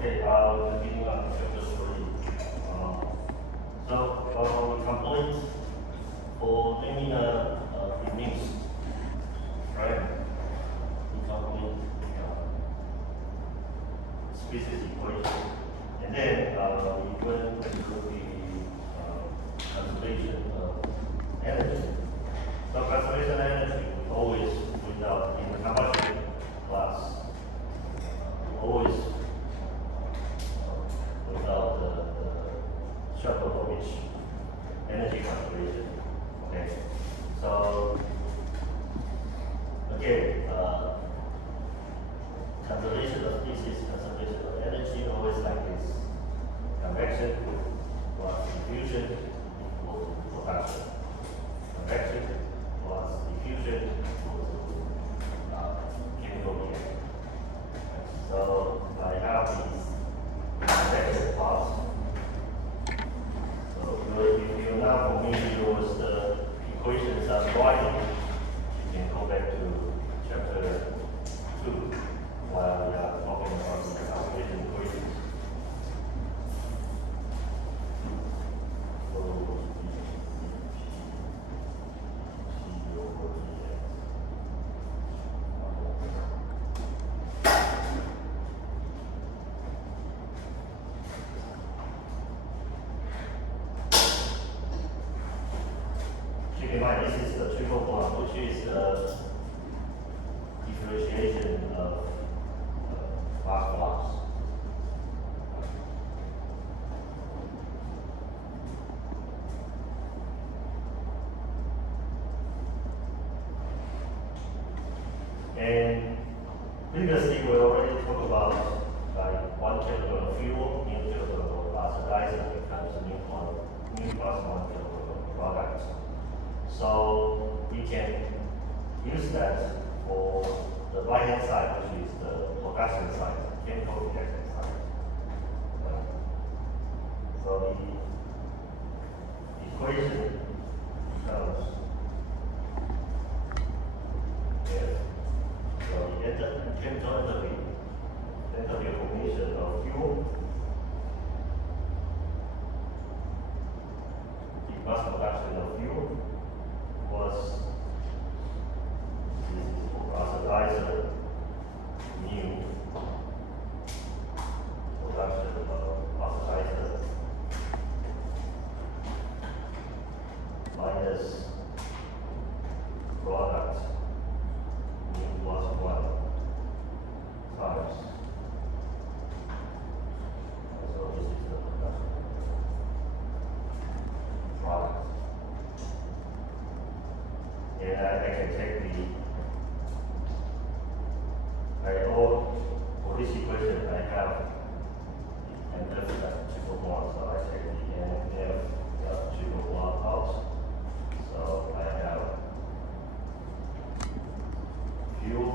Okay, continue on chapter 3. We complete for linear mix, right? We complete species equation, and then we went to the conservation of energy. So conservation energy, we always without in the combustion class, always without the shuttle voltage energy conservation. Okay, so again, conservation of species, conservation of energy, always like this: convection plus diffusion equals production. Convection plus diffusion equals chemical reaction. So I have these convection parts. So if you're now familiar with the equations I'm writing, you can go back to chapter 2 while we are talking about the conservation equations. Keep in mind, this is the triple bond, which is the differentiation of fast blocks. And previously, we already talked about like 1 kilogram of fuel, new kilogram of oxidizer becomes new plus 1 kilogram of product. So we can use that for the right hand side, which is the production side, chemical reaction side. So the equation becomes yes. So the chemical enthalpy of formation of fuel, the mass production of fuel was oxidizer mu production of oxidizer minus product mu plus 1 times. So this is the production product. And I can take for this equation, I have NF as triple bond, so I take the NF triple bond out. So I have fuel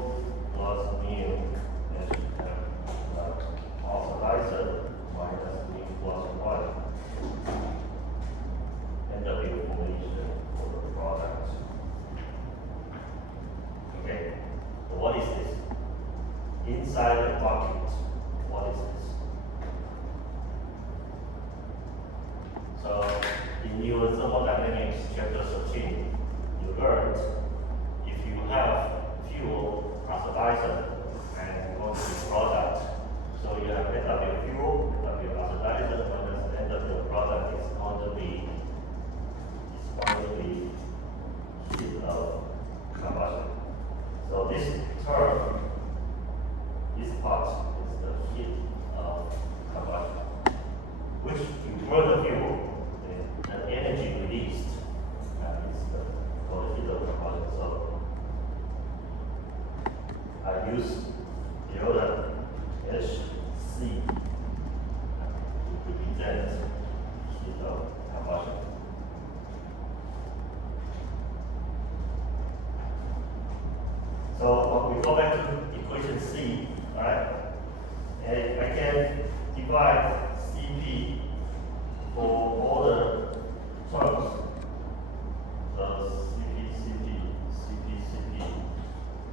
plus mu, and have oxidizer minus mu plus 1. NW formation for the product. Okay, so what is this? Inside the bucket, what is this? So in your thermodynamics chapter 13, you learned if you have fuel oxidizer and going to product, so you have NW fuel, NW oxidizer minus NW product is going to be heat of combustion. So this term, this part is the heat of combustion, which you burn the fuel, the energy released is called heat of combustion. So I use delta HC to represent heat of combustion. So we go back to equation C, all right? And I can divide Cp for all the terms. So Cp,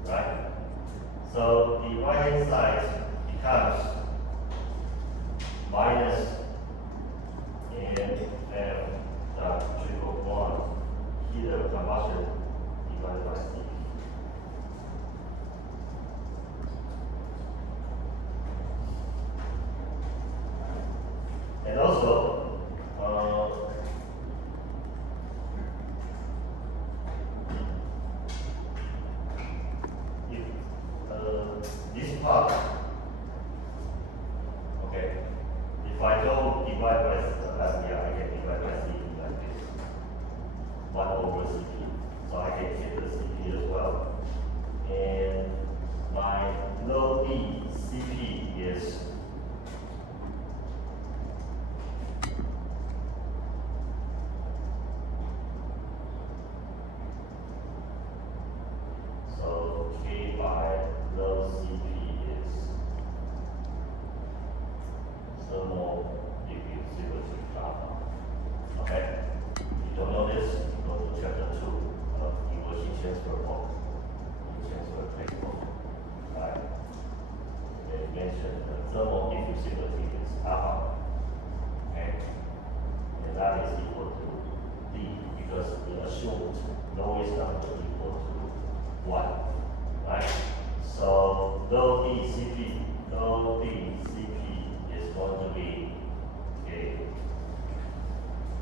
right? So the right hand side becomes minus NF dot triple one heat of combustion divided by CP. And also, if this part, okay, if I don't divide by I can divide by CP like this, 1 over CP. So I can keep the CP as well. And my low D CP is so K by low CP is thermal diffusivity kappa. Okay? If you don't know this, go to chapter 2 of English transfer book, transfer textbook. Right? They mentioned the thermal diffusivity is kappa. Okay? And that is equal to D because we assumed lowest number equal to 1. Right? So low DCP is going to be K.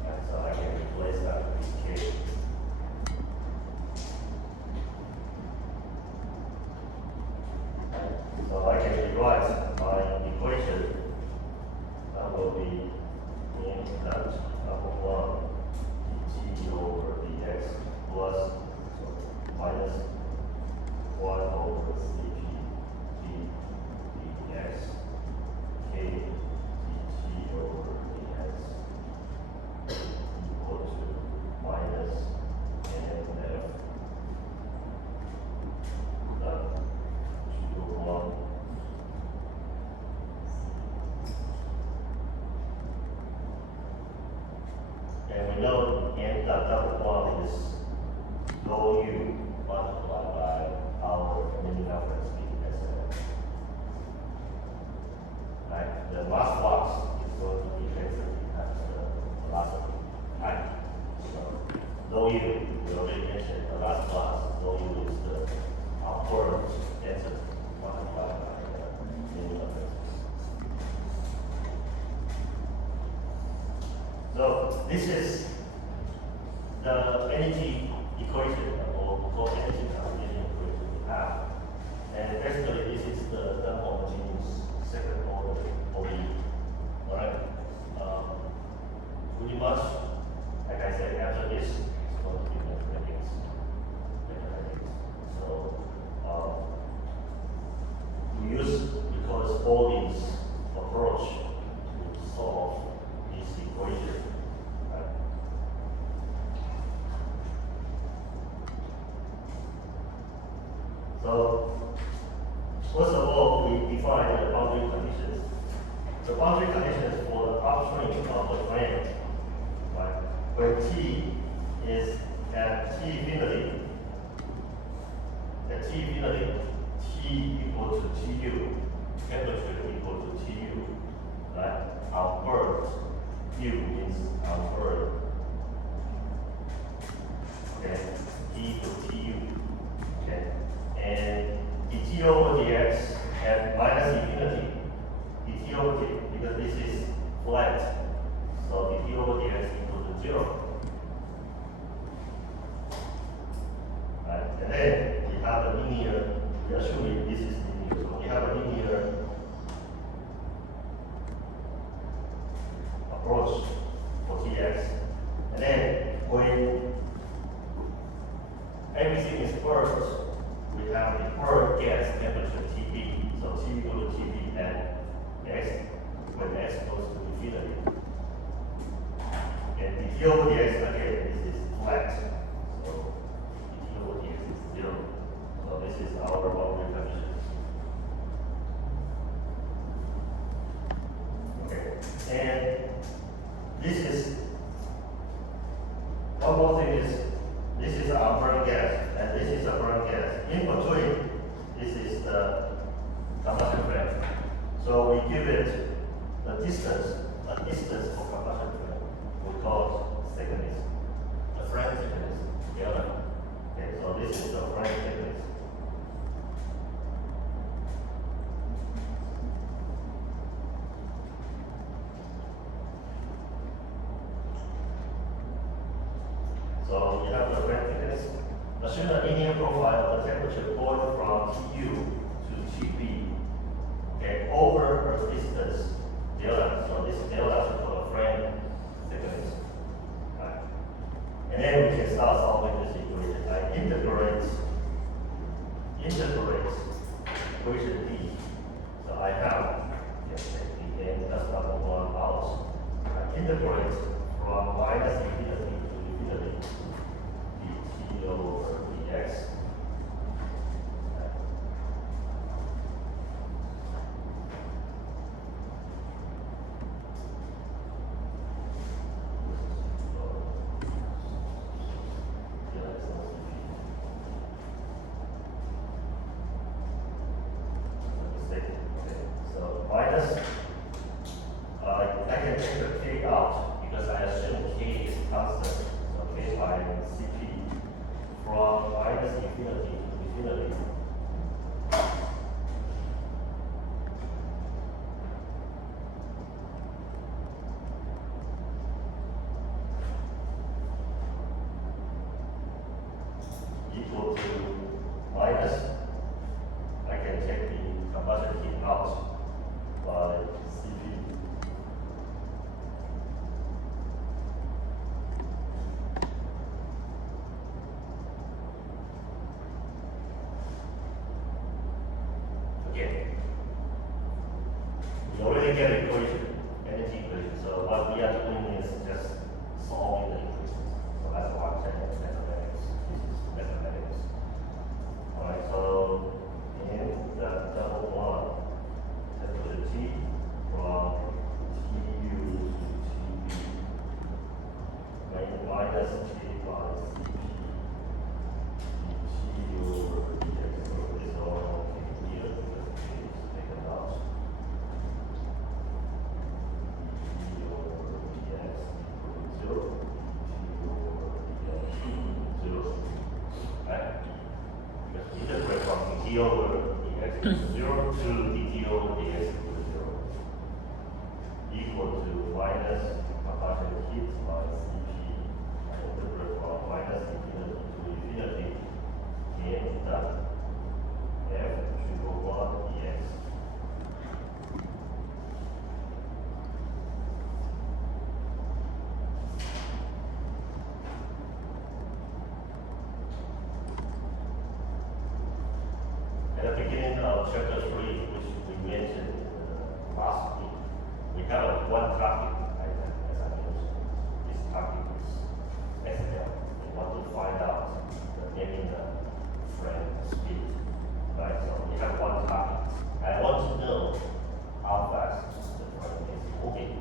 Right, so I can replace that with K. So I can rewrite my equation. That will be n times number 1 dt over dx plus minus 1 over cp dx k dt over dx equal to minus nf dot 1 and we know n dot double 1 is low u multiplied by our minimum speed SL. Right? The mass flux is going to be density times the velocity. Right? So low u, we already mentioned the last class, low u is the upward density multiplied by the minimum density. So this is the energy equation or energy conservation equation we have. And basically this is the homogeneous second order ODE. Alright? Pretty much, like I said, after this, it's going to be mathematics. So we call this Boolean's approach to solve this equation. Right? So, first of all, we define the boundary conditions. The boundary conditions for the upstream of the plant, right? When T is at T infinity, T equal to TU, temperature equal to TU, right? Outward, U means outward. Okay, T to TU. Okay, and dt over dx at minus infinity, dt over d, because this is flat, so dt over dx equal to 0. Right, and then we have a linear, we are assuming this is linear, so we have a linear approach for Tx. And then when everything is purged, we have the purged gas temperature Tp. So T equal to Tp at x when x goes to infinity. And dt over dx again, this is flat. So dt over dx is 0. So this is our boundary condition. Okay. And this is one more thing is this is our burning gas and this is a burning gas. In between, this is the combustion flame. So we give it the a distance for combustion train, we call thickness. The frame thickness, delta. Okay, so this is the frame thickness. So you have the frame thickness. Assume a linear profile of the temperature going from Tu to Tb. Okay, over a distance delta. So this delta is called a frame thickness. Right. And then we can start solving this equation. I integrate equation D. So I have the n plus 1 hours. I integrate from minus infinity to infinity dt over dx. I can take the k out because I assume k is constant. So k by Cp from minus infinity to infinity. Equal to minus, I can take the combustion heat out by Cp. Again, we already get an equation, energy equation. So what we are doing is just solving the equations. So that's why I'm saying mathematics. This is mathematics. Alright, so in the double bond, temperature T from Tu to Tb minus k by Cp dt over dx. So this is all okay here because k is taken out. Dt over dx equal to 0. Dt over dx 0. Right? Because we integrate from dt over dx equal to 0 to dt over dx equal to 0 equal to minus combustion heat by Cp. I integrate from minus infinity to infinity in the f triple bond dx. At the beginning of chapter 3, which we mentioned last week, we have one topic, as I mentioned. This topic is SL. We want to find out the linear frame speed. Right? So we have one topic. I want to know how fast the frame is moving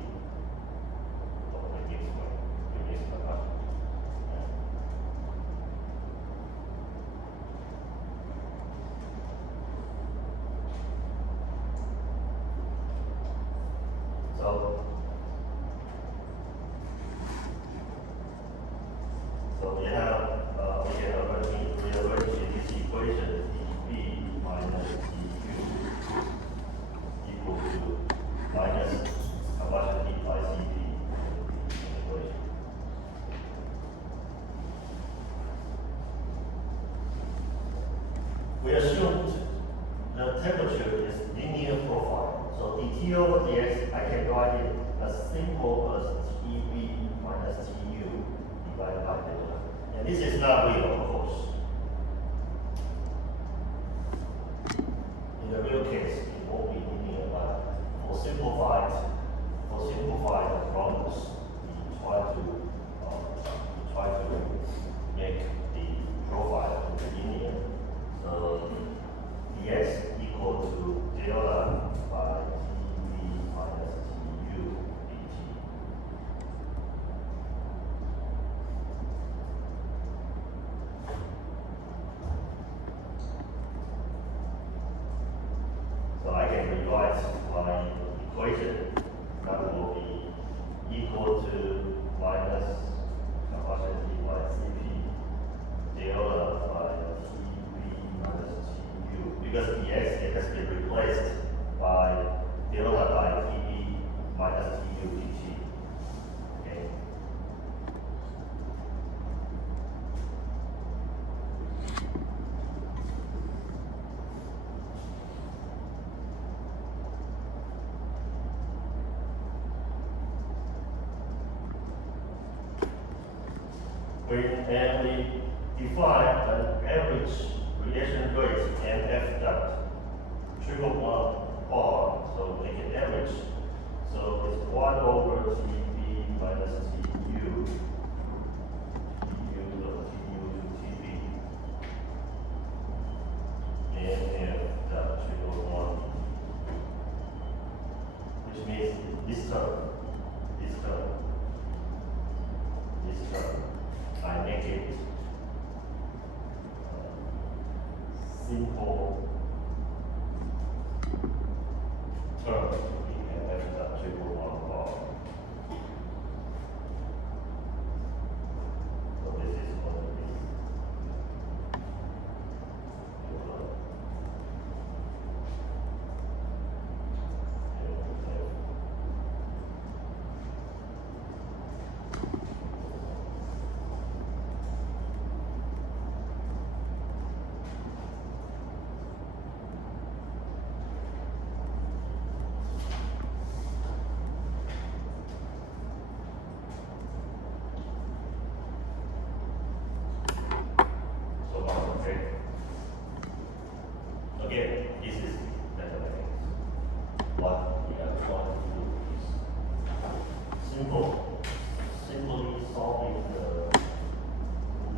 over the given way. You missed the question. So we have we can rearrange this equation dB minus dQ equal to minus combustion heat by Cp equation. We assumed the temperature is linear profile. So dt over dx, I can write it as simple as Tb minus Tu divided by delta. And this is not real, of course. In the real case, it won't be linear, but for simplified problems, we try to make the profile linear. So dx equal to delta by Tb minus Tu dt. So I can rewrite my equation not because dx it has been replaced by delta by TB minus TU dt. Okay. And we define an average reaction rate NF dot triple one bar, so make it average. So it's 1 over TB minus TU, TU of TU to TB, NF dot triple one, which means this term, this term, this term. I make it simple term to be NF dot triple one bar. So this is what it is. Again, this is mathematics. What we are trying to do is simply solving the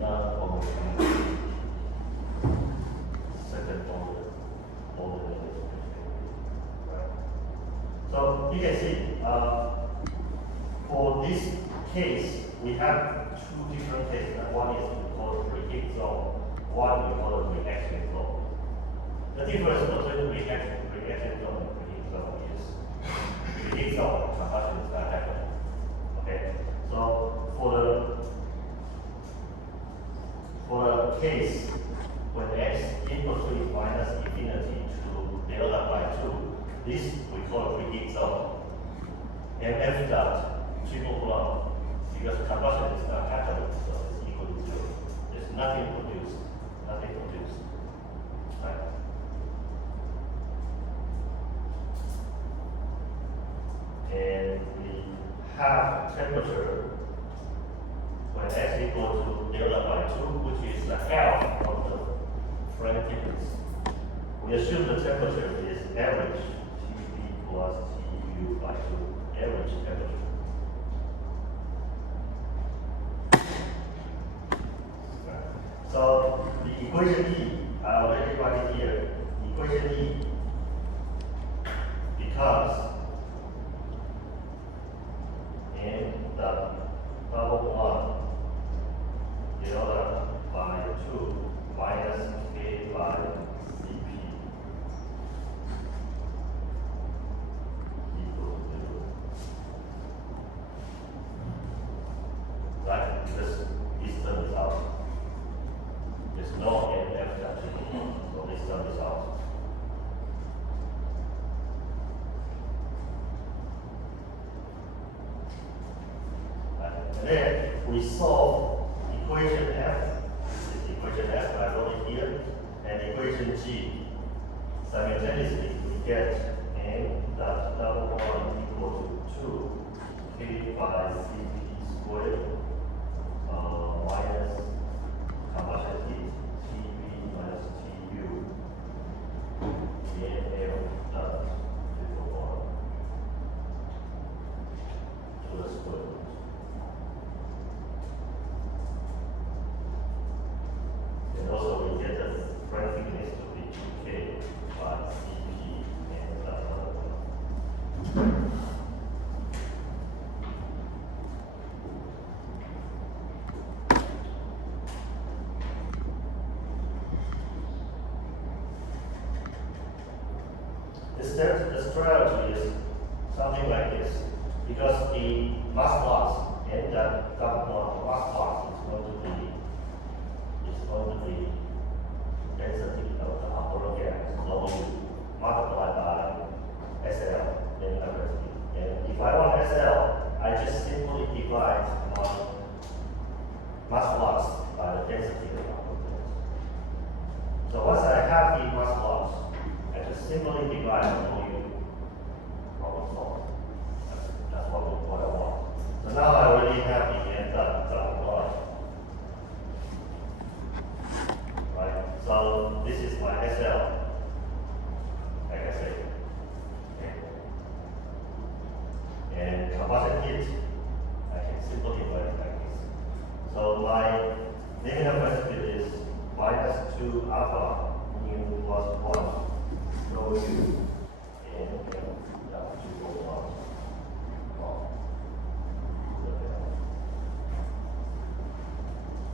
non-homogeneous second order right? So you can see, for this case, we have two different cases. One is we call it preheat zone, one we call it reaction zone. The difference between reaction zone and preheat zone is preheat zone combustion is not happening. Okay, so for the case when x equals to minus infinity to delta by 2, this we call preheat zone. And f dot triple one, because combustion is not happening, so it's equal to 0. There's nothing produced, right? And we have temperature when x equal to delta by 2, which is the half of the frame thickness. We assume the temperature is average TB plus TU by 2, average temperature. So the equation E, I already write it here. The equation E becomes n dot double 1 delta by 2 minus k by Cp equals 0. Right? Because this term is out. There's no NF dot triple one, so this term is out. And then we solve equation F. This is equation F, I wrote it here, and equation G. Simultaneously, we get n dot double 1 equal to 2 k by Cp squared minus combustion heat TB minus TU n F dot triple 1 to the square root. And also we get the frame thickness to be 2K by Cp and that other one. The strategy is something like this, because the mass loss and the mass loss is going to be density of the upper gas. So simply divide all you problem solved. That's what I want. So now I already have the end done line. Right? So this is my SL, like I said. Okay. And combustion heat, I can simply write it like this. So my linear velocity is minus 2 alpha mu plus 1 rho u and yeah, 2 rho 1.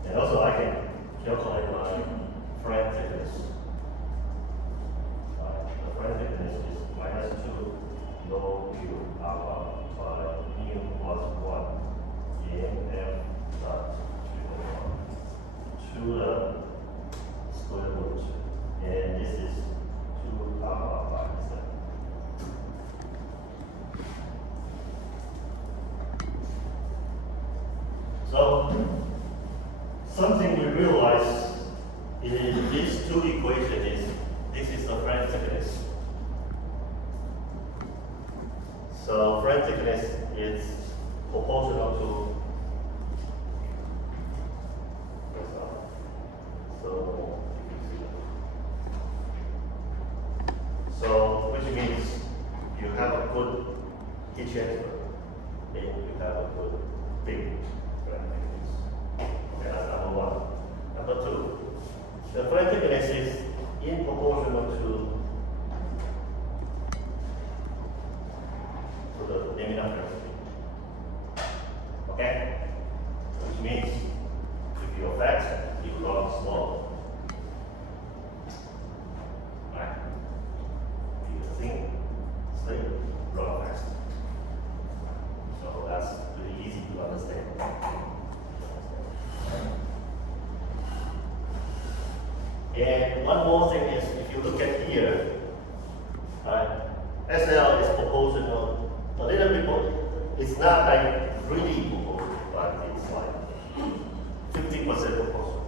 And also I can calculate my frame thickness. The frame thickness is minus 2 rho u alpha by mu plus 1 and f dot 2 the square root. And this is 2 alpha by 7. So something we realize in these two equations is this is the frame thickness. So frame thickness is proportional to so which means you have a good heat transfer, then you have a good big frame thickness. Okay, that's number one. Number two, the frame thickness is in proportional to the laminar velocity. Okay? Which means if you're fat, you run slow. Right? If you're thin, slim, run fast. So that's pretty easy to understand. And one more thing is, if you look at here, right, SL is proportional, a little bit more, it's not like really proportional, but it's like 50% proportional.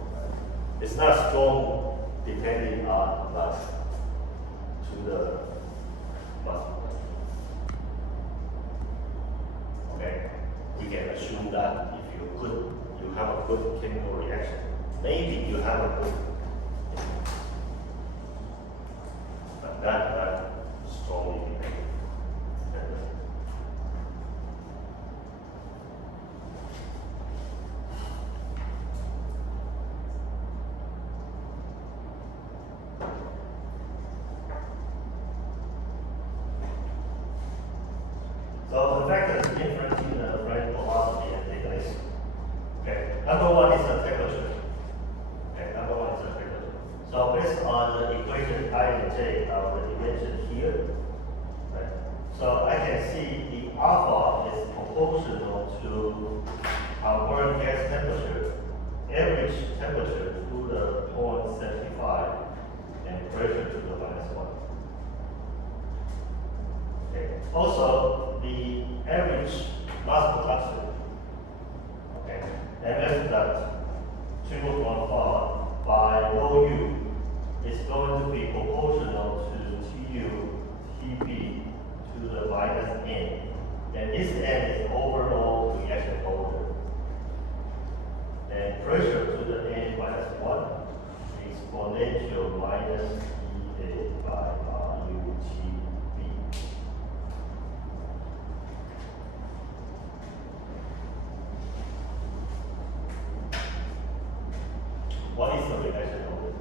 It's not strong depending on that to the muscle. Okay, we can assume that if you have a good chemical reaction, maybe you have a good, but not that strongly dependent. So the factors influencing the frame velocity and thickness. Okay, number one is the temperature. Okay, number one is the temperature. So based on the equation I and J I already mentioned here, right? So I can see the alpha is proportional to our burn gas temperature, average temperature to the 0.75, and pressure to the -1. Okay. Also, the average mass production, okay, MS that 2.5 by rho u is going to be proportional to TU, TB to the -n. And this n is overall reaction order. And pressure to the n-1 exponential minus EA by RUTB. What is the reaction order?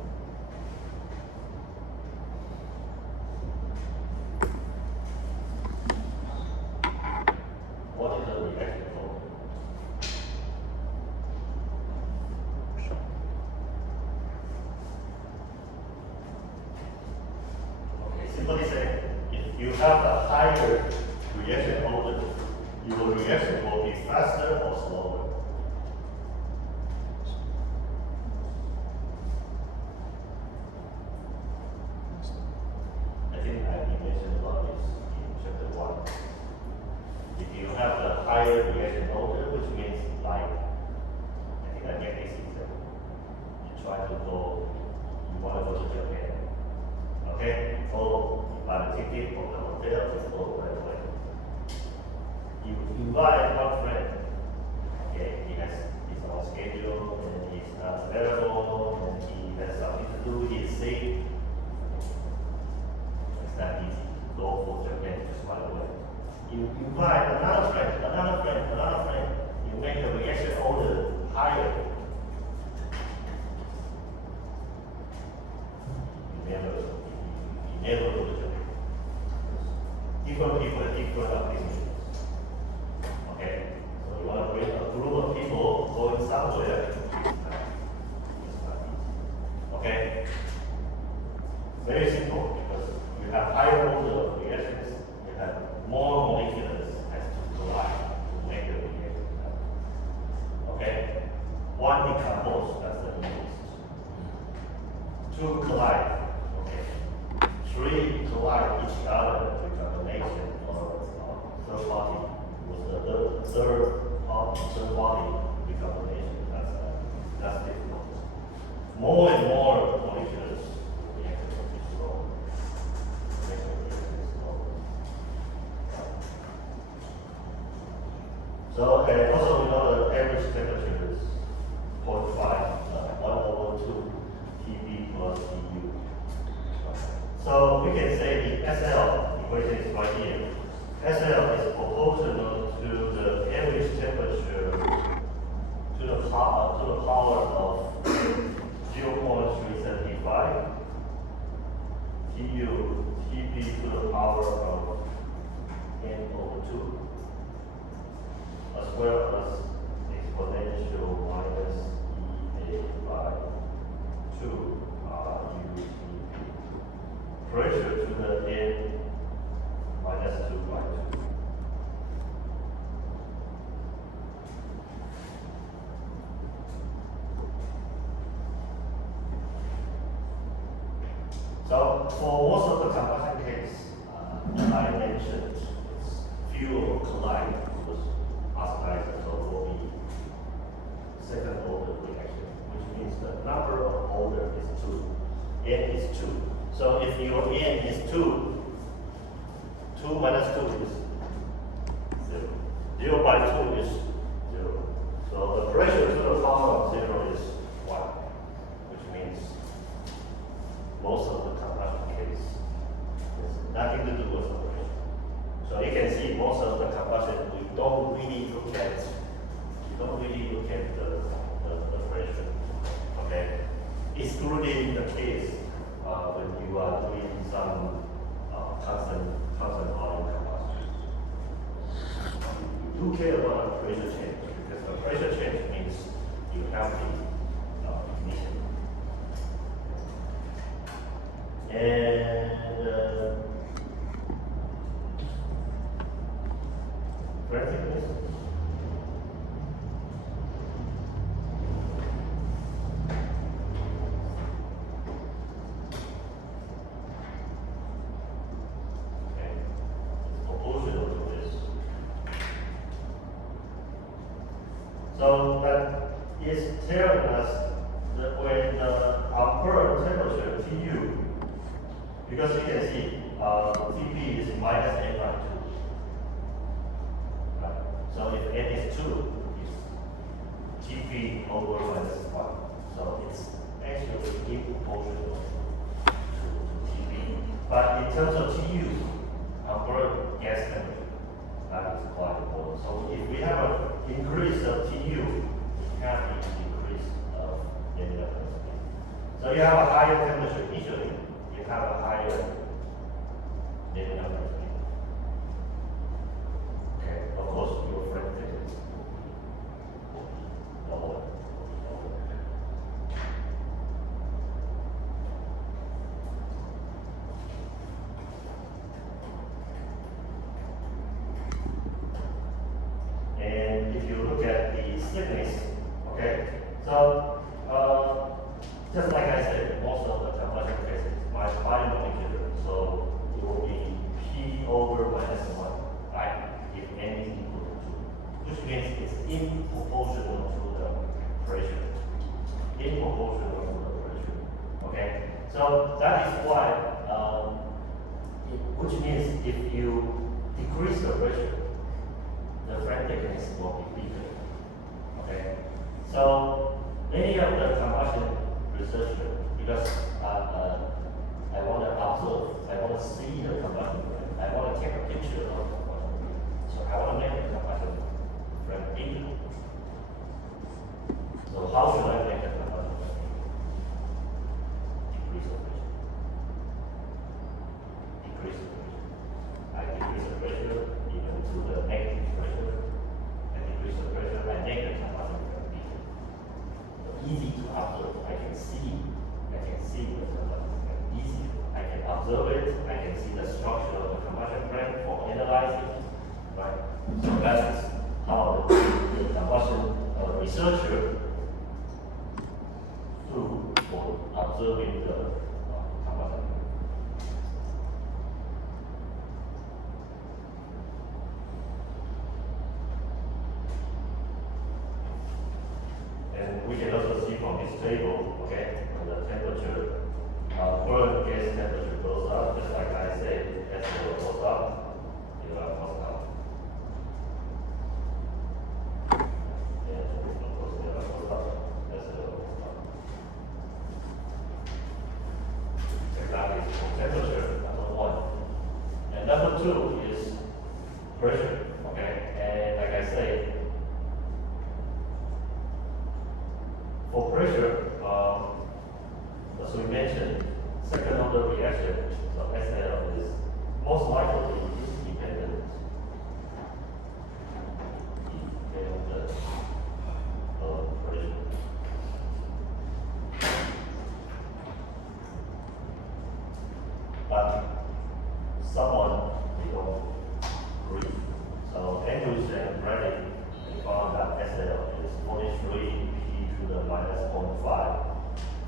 What is the reaction order? Okay, simply say, if you have a higher reaction order, your reaction will be faster or slower. I think I mentioned about this in chapter 1. If you have a higher reaction order, which means like, I think I get this example. You try to go, you want to go to Japan. Okay, all by the ticket from the hotel is all right away. You invite one friend, okay, he has his own schedule and he's not available and he has something to do, he's sick. It's not easy to go for Japan just right away. You invite another friend, another friend, another friend, you make the reaction order higher. You never go to Japan. Different people have different opinions. Okay? So you want to bring a group of people going somewhere. It's not easy. Okay? Very simple because you have higher order of reactions, you have more molecules has to collide to make the reaction happen. Okay? One decompose, that's the easiest. Two collide. Okay. Three collide each other with combination or third party with the third party recombination. That's difficult. More and more molecules react slow. So and also we know the average temperature is 0.5, 1/2 TB plus TU. So we can say the SL equation is right here. SL is proportional to the average temperature to the power of 0.375 TU TB to the power of n/2 as well as exponential minus EA by 2 RUTP. Pressure to the n minus 2 by 2. So for most of the combustion case, that I mentioned, it's fuel collide with oxidizer, so will be second order reaction, which means the number of order is 2. N is 2. So if your N is 2, 2 minus 2 is 0. 0 by 2 is 0. So the pressure to the power of 0 is 1, which means most of the combustion case has nothing to do with the pressure. So you can see most of the combustion, we don't really look at the pressure. Okay? Excluding the case when you are doing some constant volume combustion. You do care about the pressure change because the pressure change means you have the ignition. And practically, so that is telling us that when our current temperature TU, because you can see TP is minus n by 2. Right? So if n is 2, it's TP over minus 1. So it's actually proportional to TP. But in terms of TU, our current gas temperature, that is quite important. So if we have an increase of TU, we have an increase of linear velocity. So you have a higher temperature initially, you have a higher linear velocity. Okay, of course your friend is lower. And if you look at the stiffness, okay, so just like I said, most of the combustion cases, my body molecular which means if you decrease the pressure, the flame thickness will be bigger. Okay? So many of the combustion researchers, because I want to observe, I want to see the combustion flame, I want to take a picture of the combustion flame. So I want to make the combustion flame bigger. So how should I make the combustion flame? Decrease the pressure. Decrease the pressure. I decrease the pressure even to the negative pressure. I decrease the pressure, I make the combustion flame bigger. So easy to observe. I can see the combustion flame. Easy. I can observe it. I can see the structure of the combustion flame for analyzing. Right. So that is how the combustion researcher do for observing the combustion flame. And we can also see from this table, okay, when the temperature, current gas temperature goes up, just like I said, as it goes up, it will goes up. And of course, it will goes up as it goes up. So that is for temperature, number one. And number two is pressure, okay? And like I said, for pressure, as we mentioned, second order reaction, so SL is most likely independent. Independent of pressure. But someone they don't agree. So Andrews and Bradley they found that SL is 43 to the minus 0.5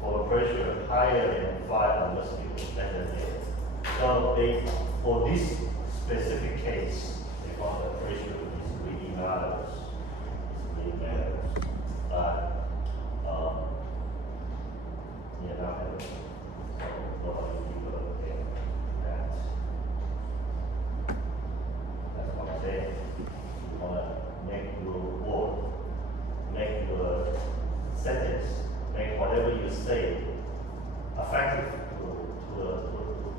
for the pressure higher than 5 atmosphere, less than 8. So they, for this specific case, they found that pressure is really matters. It really matters. But yeah, not having so nobody people get that. That's what I'm saying. You want to make your word, make your sentence, make whatever you say effective to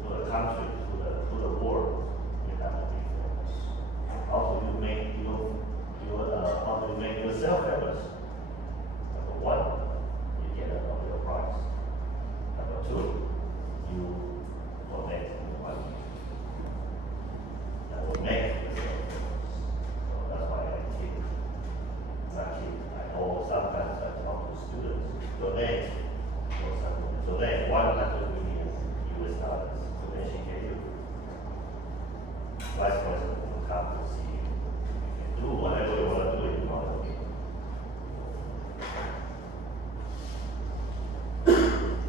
the country, to the world. You have to be famous. How do you make how do you make yourself famous? Number one, you get a Nobel Prize. Number two, you donate money. That will make yourself famous. So that's why I keep. I always sometimes I talk to students, donate, for example, donate 100 million US dollars to educate you. Vice President will come to see you. You can do whatever you want to do in front of you.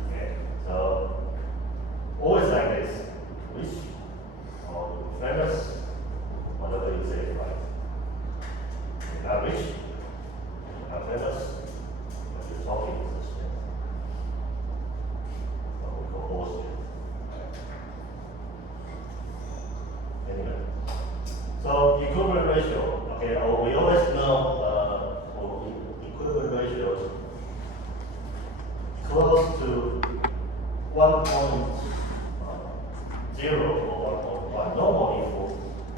Okay, so always like this, rich or famous, whatever you say is right. You're not rich. Famous, but you're talking is a strength. What we call Combustion. Anyway, so equivalent ratio. Okay, we always know equivalent ratio close to 1.0 or 1.1. Normally,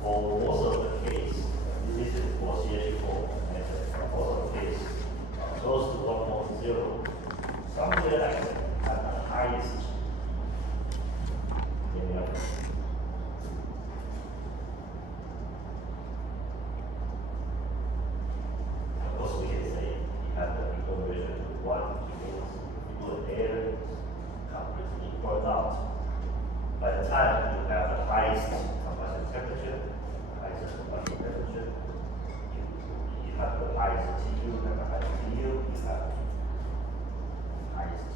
for most of the case, this is for CH4. For the case, close to 1.0, somewhere like at the highest. Of course, we can say you have the equation to 1, it means you put air, completely burnt out. By the time you have the highest combustion temperature, you have the highest TU, you have the highest TU, you have the highest.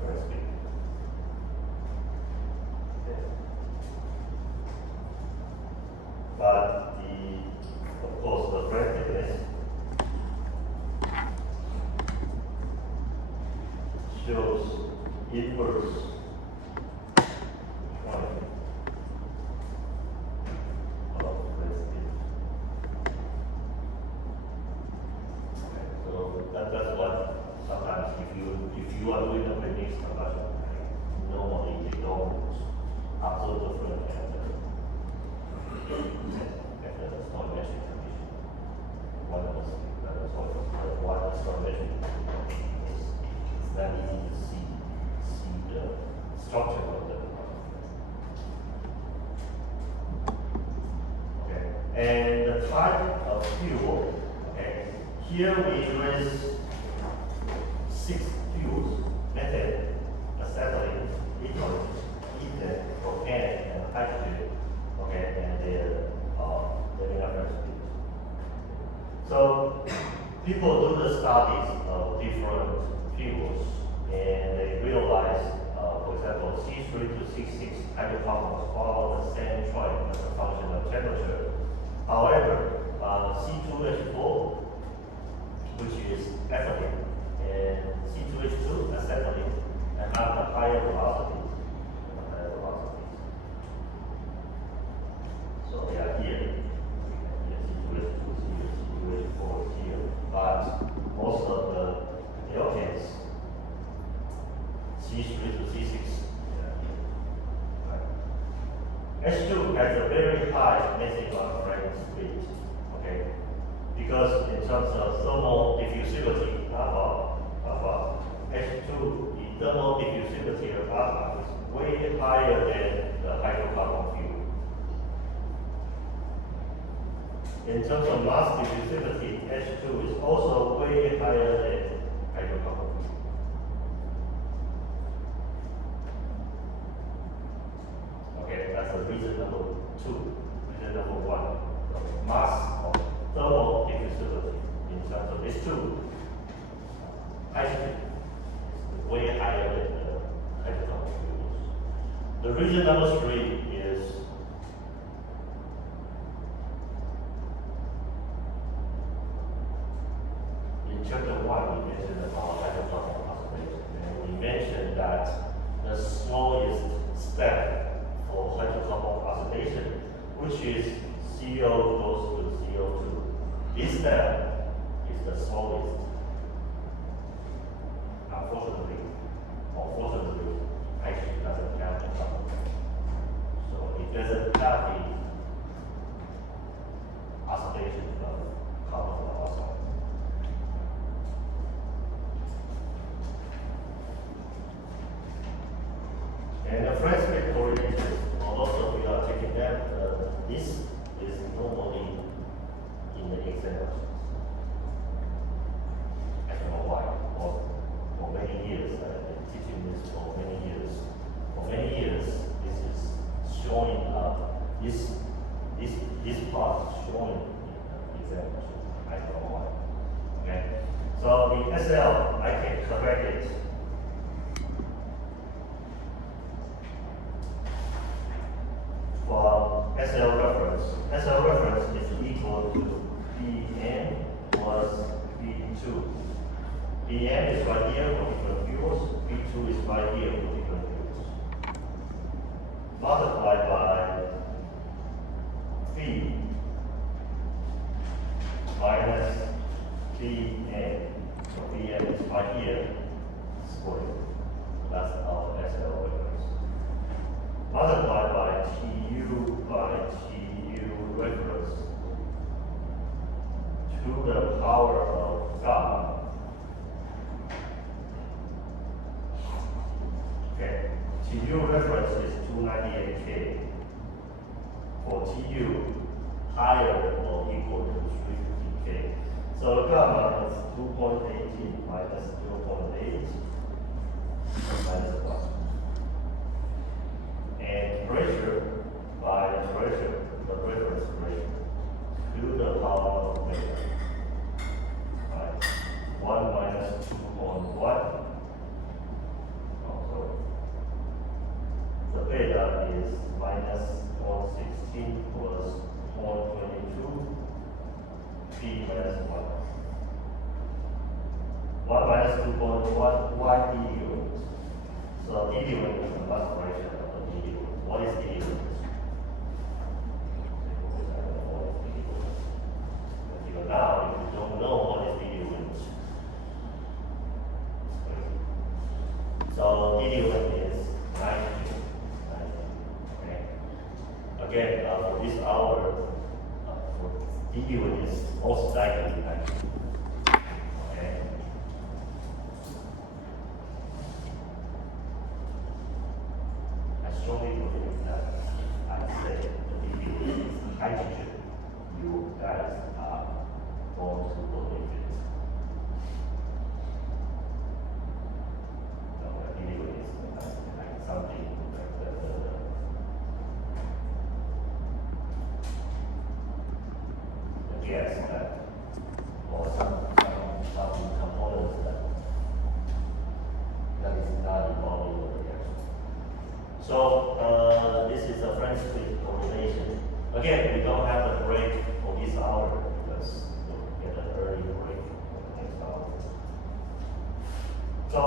Very big. Okay. But of course, the flame thickness shows inverse And the type of fuel, okay, here we raise 6 fuels: methane, acetylene, ethylene, ethane, propane, and hydrogen, okay, and their numbers. So people do the studies of different fuels, and they realize, for example, C3 to C6 hydrocarbons follow the same trend as a function of temperature. However, C2H4, which is ethylene, and C2H2 acetylene, and have the higher velocities. So they are here. C2H2 here, C2H4 here, but most of the alkanes, C3 to C6. H2 has a very high methane membrane speed, okay? Because in terms of thermal diffusivity, alpha, H2, the thermal diffusivity of alpha is way higher than the hydrocarbon fuel. In terms of mass diffusivity, H2 is also way higher than hydrocarbon fuel. Okay, that's the reason number 2. Reason number 1, mass of thermal diffusivity in terms of these two. Hydrogen is way higher than the hydrocarbon fuels. The reason number 3 is in chapter 1 we mentioned about hydrocarbon oxidation, and we mentioned that the slowest step for hydrocarbon oxidation, which is CO goes to CO2. This step is the slowest. Unfortunately, or fortunately, hydrogen doesn't have the carbon. So it doesn't have the oxidation of carbon dioxide. And the French correlation, although we are taking that, this is normally in the examples. I don't know why. For many years, I've been teaching this for many years. For many years, this is showing up. This part is showing in examples. I don't know why. Okay. So the SL, I can correct it. For SL reference is equal to Bn plus B2. Bn is right here for different fuels, B2 is right here for different fuels. Multiplied by B minus Bn. So Bn is right here, squared. That's our SL reference. Multiplied by Tu reference to the power of gamma. Okay, Tu reference is 298K. For Tu higher or equal to 350K. So gamma is 2.18 minus 0.8 minus 1. And pressure by the pressure, the reference pressure, to the power of beta. Right. 1 minus 2.1. Oh, sorry. The beta is minus 0.16 plus 0.22. P minus 1. 1 minus 2.1, why diluent? So diluent is the mass fraction of the diluent. What is diluent? Even now, if you don't know what is diluent, so diluent is nitrogen. Okay. Again, for this hour, for diluent is most likely nitrogen. Okay. I strongly believe that I say the diluent is hydrogen you guys are going to believe it. No, I believe it is like something like the gas that, or some components that is not involved in the reaction. So this is a friendly correlation. Again, we don't have a break for this hour because we'll get an early break for the next hour. So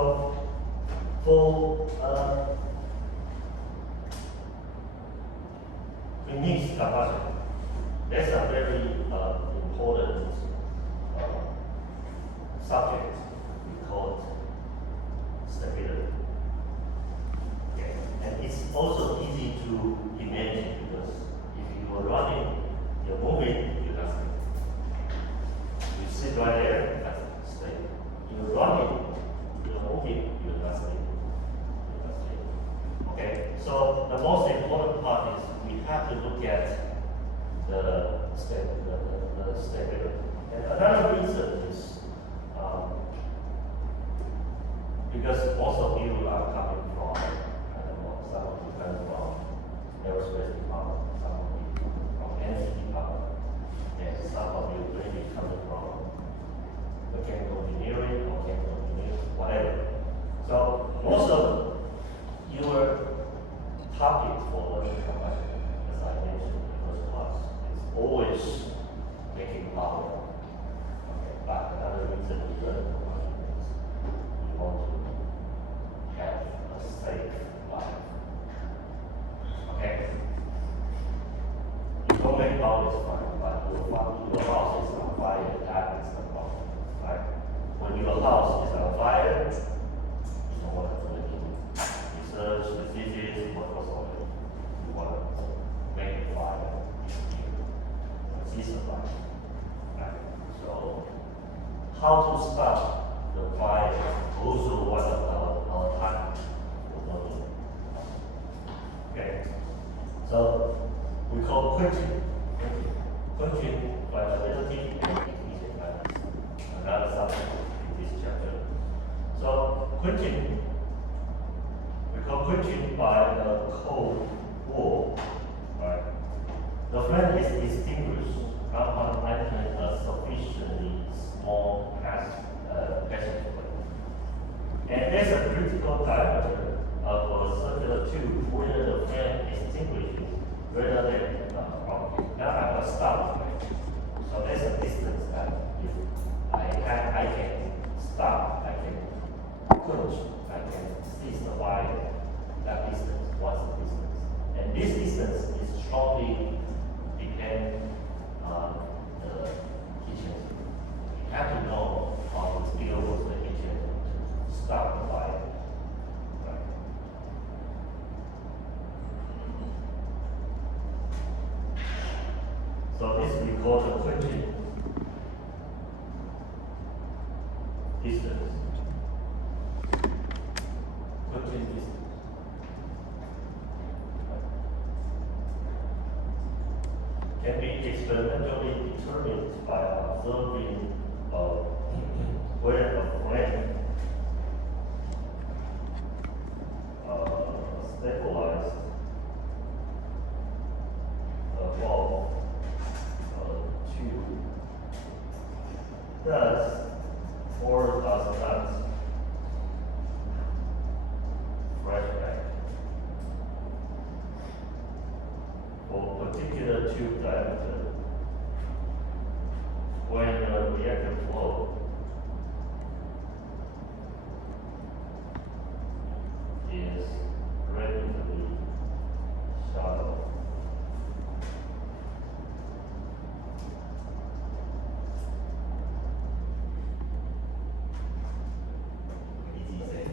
for mixed combustion, that's a very important subject we call stability. Okay. And it's also easy to imagine because if you are running, you're moving, you're not stable. You sit right there, that's stable. You're running, you're moving, you're not stable. You're not stable. Okay? So the most important part is we have to look at the stability. And another reason is because most of you are coming from, I don't know, some of you come from aerospace department, some of you from energy department, and some of you maybe coming from mechanical engineering or chemical engineering, whatever. So most of your topic for learning combustion, as I mentioned in the first class, is always making power. Okay, but another reason we learn combustion is we want to have a safe life. Okay? You don't make power is fine, but your house is on fire, that is the problem. Right? When your house is on fire, you don't want to do any research, diseases, what goes on. You want to make the fire cease the fire. Right? So how to stop the fire also one of our time. Okay. So we call quenching. Quenching flammability and ignition balance. Another subject in this chapter. So quenching, we call quenching by the cold wall. Right? The flame is extinguished upon entering a sufficiently small passageway. And there's a critical diameter of a circular tube where the flame extinguishes rather than now I will stop. So there's a distance that if I can stop, I can quench, I can cease the fire. That distance, what's the distance? And this distance is strongly depend on the kitchen. You have to know how to deal with the kitchen to stop the fire. Right? So this we call the quenching distance. Quenching distance. Can be experimentally determined by observing where a flame stabilized above tube thus or does not flashback for particular tube diameter when the reactor flow is relatively shallow. Easy say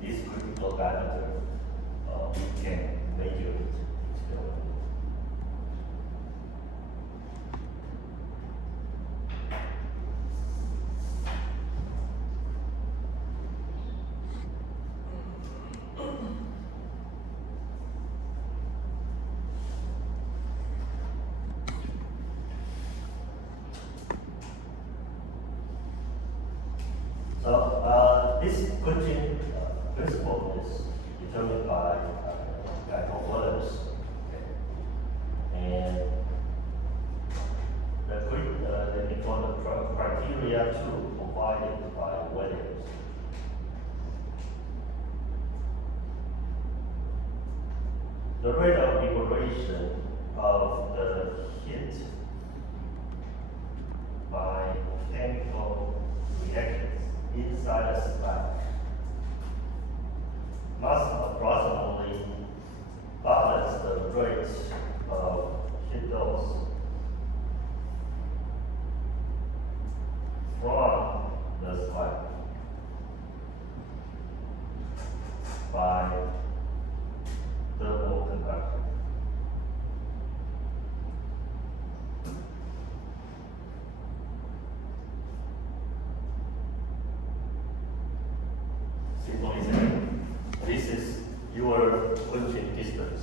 this critical diameter we can measure it still. quenching principle is determined by Williams. And they call the criteria 2 provided by Williams. The rate of evaporation of the heat by chemical reactions inside the slag must approximately balance the rate of heat loss from the slag by thermal conduction. Simply said, this is your quenching distance.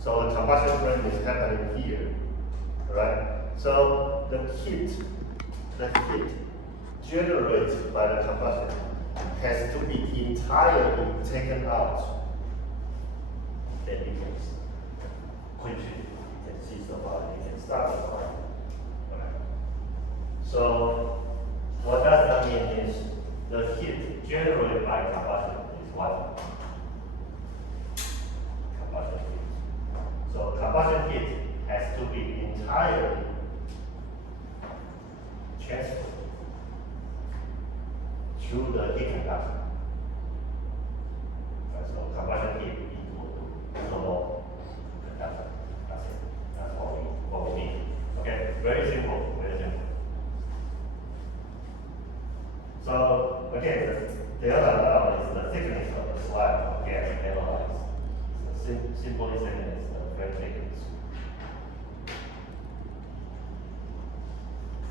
So the combustion rate is happening here, right? So the heat generated by the combustion has to be entirely taken out. Then you can quench it. You can see somebody. You can start the fire. Right? So what does that mean is the heat generated by combustion is what? Combustion heat. So combustion heat has to be entirely transferred through the heat conduction. So combustion heat equal to thermal conduction. That's it. That's what we need. Okay, very simple, very simple. So again, the other now is the thickness of the slab of gas analyzed. Simply saying it's the very thickness.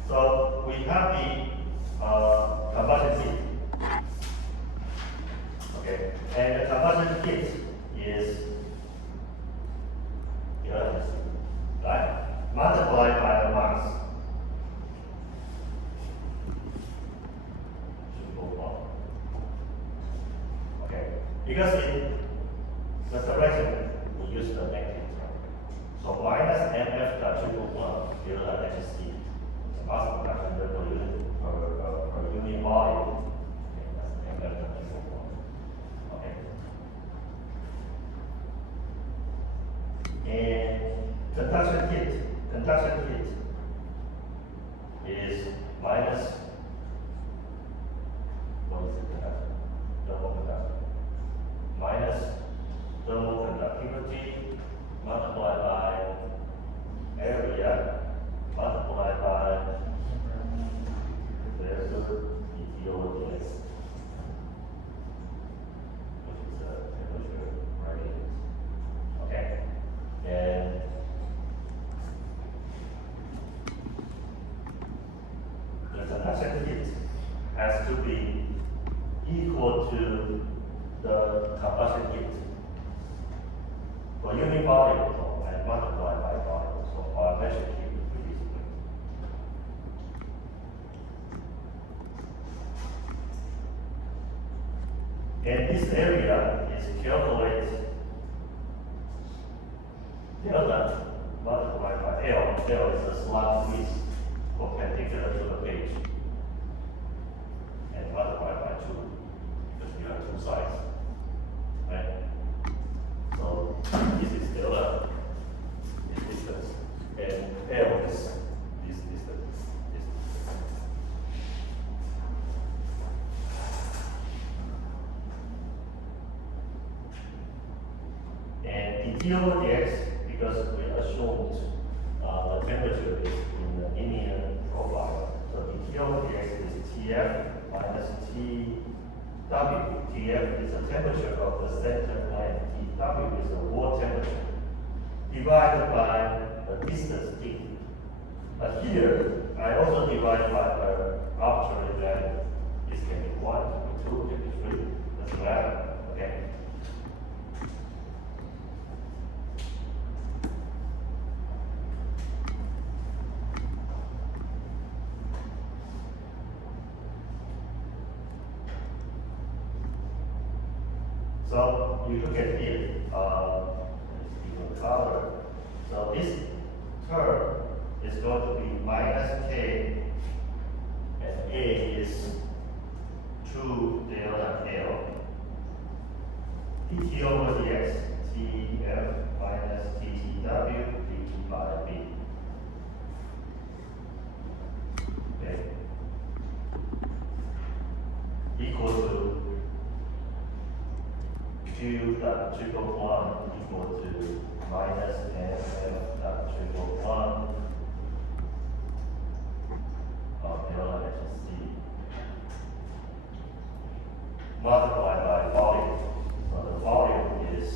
So we have the combustion heat. Okay, and the combustion heat is right? Multiplied by the mass. Okay, because in the direction we use the negative term. So minus mf dot triple one divided by hc. The mass production per unit per unit volume. Okay, that's mf dot triple one. Okay. And conduction heat is minus, what is it, conduction? Thermal conduction. Minus thermal conductivity multiplied by area multiplied by the ETO dx, which is the temperature gradient. Okay, and the conduction heat has to be equal to the combustion heat for unit volume and multiplied by volume. So our measured heat is pretty simple. And this area is calculated delta multiplied by L. L is the slot width perpendicular to the page. And multiplied by 2, because you have two sides. Right? So this is delta, this distance, and L is this distance. And ETO dx, because we assumed the temperature is in the linear profile. So ETO dx is Tf minus Tw. Tf is the temperature of the center plane. Tw is the wall temperature divided by the distance d. But here, I also divide by the arbitrary value. This can be 1, can be 2, can be 3. Doesn't matter. Okay. So you look at it, different color. So this term is going to be minus k, and a is 2 delta L. dt over dx, tf minus ttw dt by b. Okay. Equal to q dot triple one equal to minus mf dot triple one of delta HC multiplied by volume. So the volume is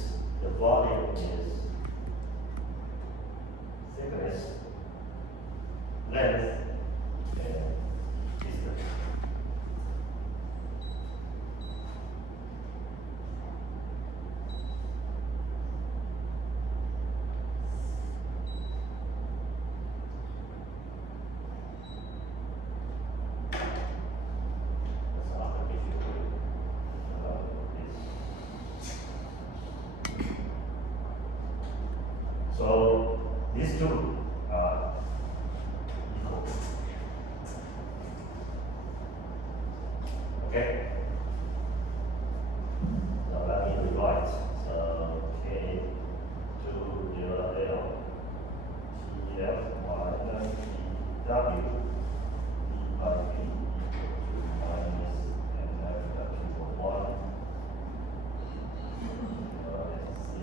thickness, length, and distance. So these two are equal. Okay? So let me rewrite. So K 2 delta L TF minus TW d by B equal to minus MF dot triple one C.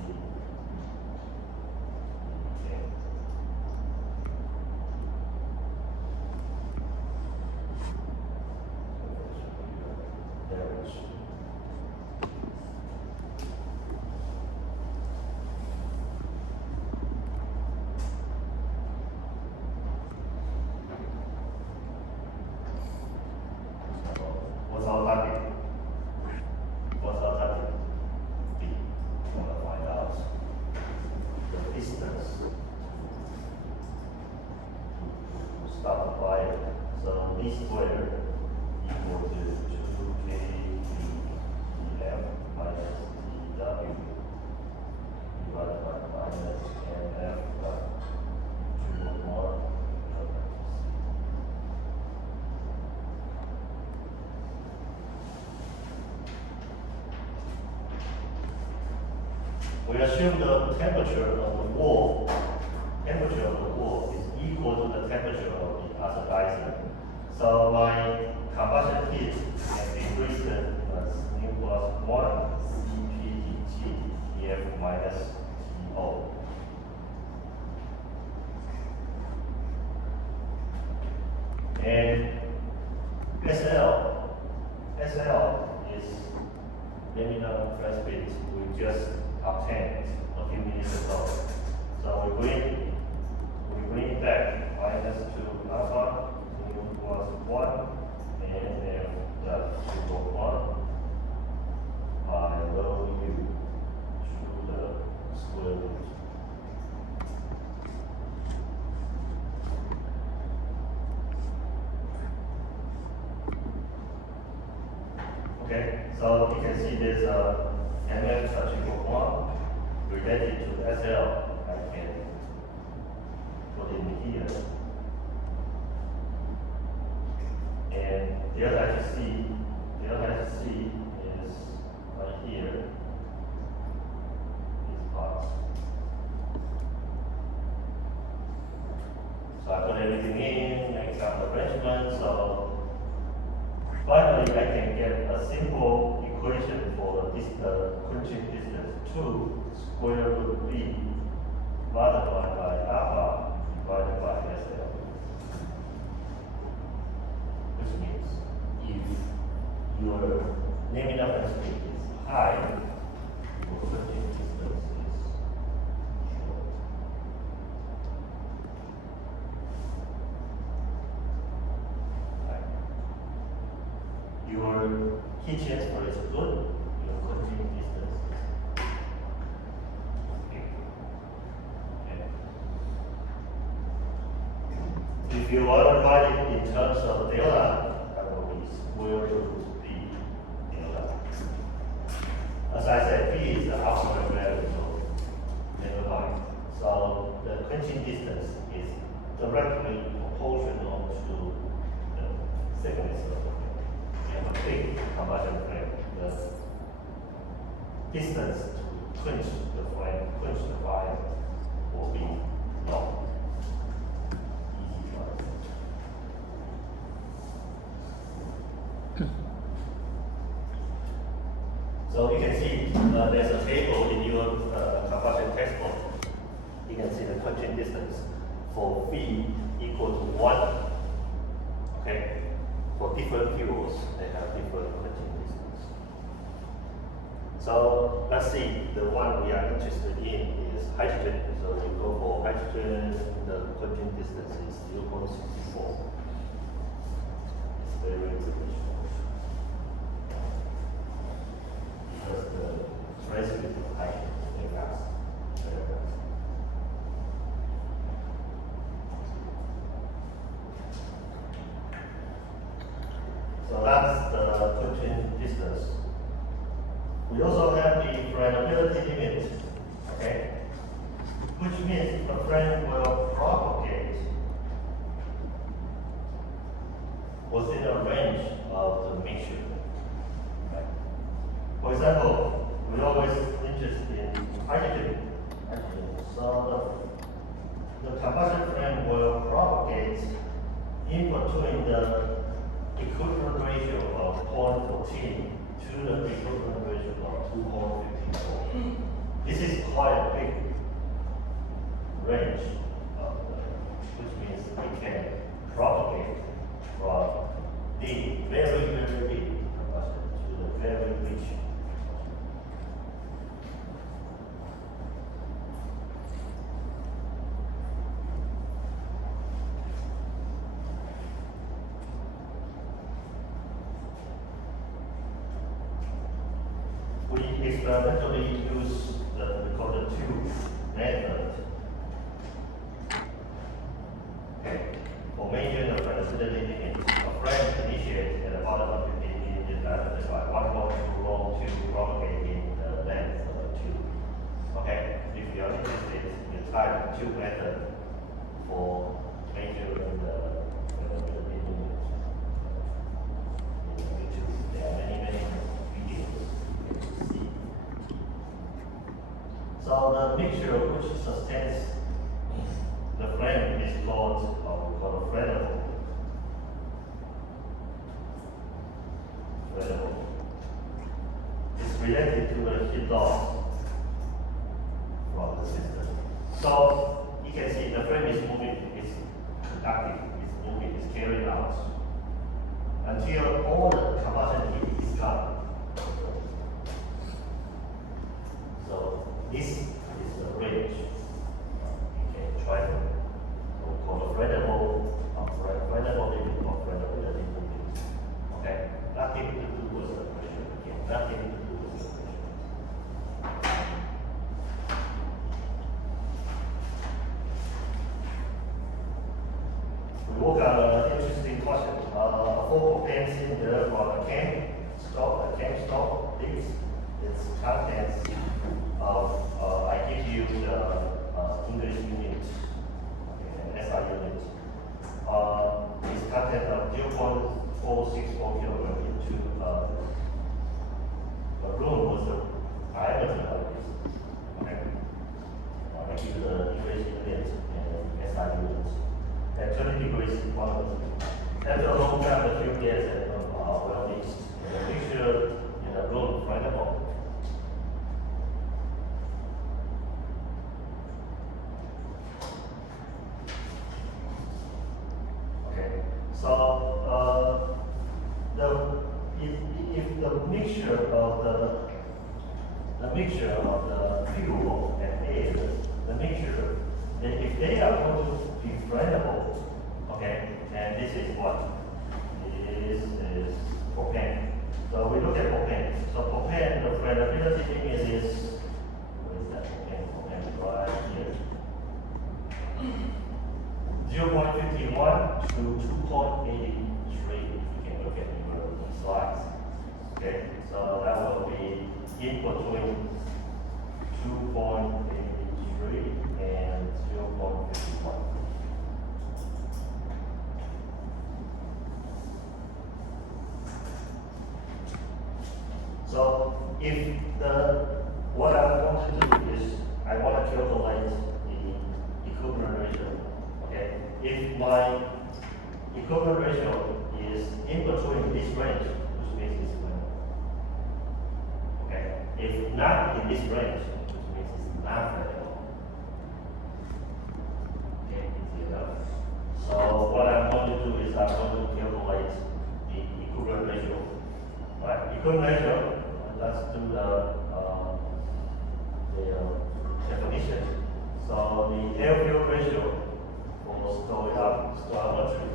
What's our target? What's our target? B. We want to find out the distance to start the fire. So B squared equal to 2k Tf minus Tw divided by minus Mf dot 2 we assume the temperature of the wall is equal to the temperature of the oxidizer. So my combustion heat can be increased as mu plus 1 CPdT Tf minus TO. And SL is laminar flow speed we just obtained a few minutes ago. So we bring it back minus 2 alpha mu plus 1 and f dot triple 1 by rho u to the square root. Okay, so you can see there's a MF dot triple 1 related to SL. I can put in here. And delta HC is right here. This part. So I put everything in, make some arrangement. So finally, I can get a simple equation for the quenching distance 2 square root B multiplied by alpha divided by SL. Which means if your laminar flow speed is high, your quenching distance is short. Right. Your heat transfer is good, your quenching distance is big. Okay. If you want to write it in terms of delta, that will be square root B delta. As I said, P is the absolute value, so never mind. So the quenching distance is directly proportional to the thickness of the flame. We have a big combustion flame. The distance to quench the flame, quench the fire, will be long. Easy to understand. So you can see there's a table in your combustion textbook. You can see the quenching distance for V equal to 1. Okay? For different fuels, they have different quenching distance. So let's see, the one we are interested in is hydrogen. So you go for hydrogen, the quenching distance is 0.64. It's very relatively short. Because the residue of hydrogen in gas very fast. So that's the quenching distance. We also have the flammability limit, okay? Which means the flame will propagate within a range of the mixture. Okay? For example, we're always interested in hydrogen. So the combustion flame will propagate in between the equivalent ratio of 0.14 to the equivalent ratio of 2.54. This is quite a big range, which means we can propagate from the very, very big combustion to the very rich. We experimentally use we call the tube method. Okay. For measuring the flammability limit, a flame initiates at the bottom of the engine is diameter by 1.2 long to propagate in the length of the tube. Okay. If you are interested, you type tube method for measuring the flammability limit. In YouTube, there are many videos. So the mixture which sustains the flame is called flammable. Flammable. It's related to the heat loss from the system. So you can see the flame is moving, it's conductive, it's moving, it's carrying out until all the combustion heat is gone. So this is the range. You can try to call the flammable limit or flammability limit. Okay? Nothing to do with the pressure. Again, nothing to do with the pressure. We work on an interesting question. A 4-propane cylinder from a can stove leaves its contents of, I give you the English unit, okay, SI unit. Its content of 0.464 kilogram into a room with the diameter of this. Okay. I give you the English unit and SI unit. At 20 degrees, 1 after a long time, the fuel gas are well mixed. The mixture in the room flammable. Okay, so if the mixture of the fuel and air, the mixture, if they are going to be flammable, okay, and this is what? This is propane. So we look at propane. So propane, the flammability limit is, what is that propane? Propane right here. 0.51 to 2.83. You can look at your slides. Okay, so that will be in between 2.83 and 0.51. So if what I want to do is I want to calculate the equivalent ratio. Okay, if my equivalent ratio is in between this range, which means it's when. Okay, if not in this range, which means it's not variable. Okay, easy enough. So what I'm going to do is I'm going to calculate the equivalent ratio. Right, equivalent ratio. Let's do the definition. So the air-fuel ratio for stoichiometry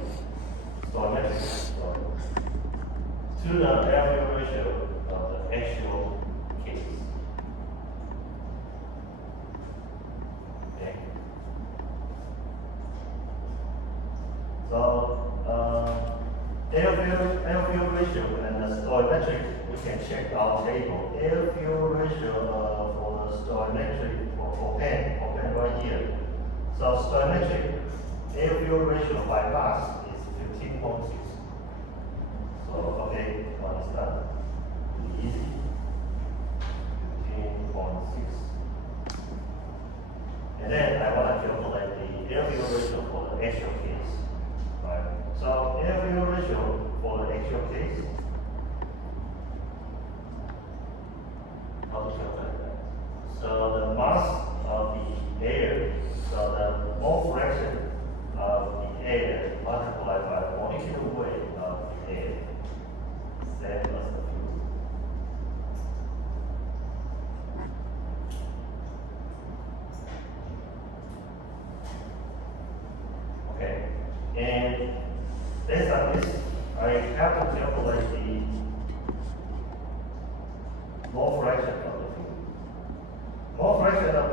to the air-fuel ratio of the actual case. Okay. So air-fuel ratio and the stoichiometric. We can check our table. Air-fuel ratio for the stoichiometric for propane right here. So stoichiometric air-fuel ratio by mass is 15.6. So okay, one is done. Easy. 15.6. And then I want to calculate the air-fuel ratio for the actual case. Right. So air-fuel ratio for the actual case. How to calculate that? So the mass of the air, so the mole fraction of the air multiplied by the molecular weight of the air, same as the fuel. Okay, and based on this, I have to calculate the mole fraction of the fuel. Mole fraction of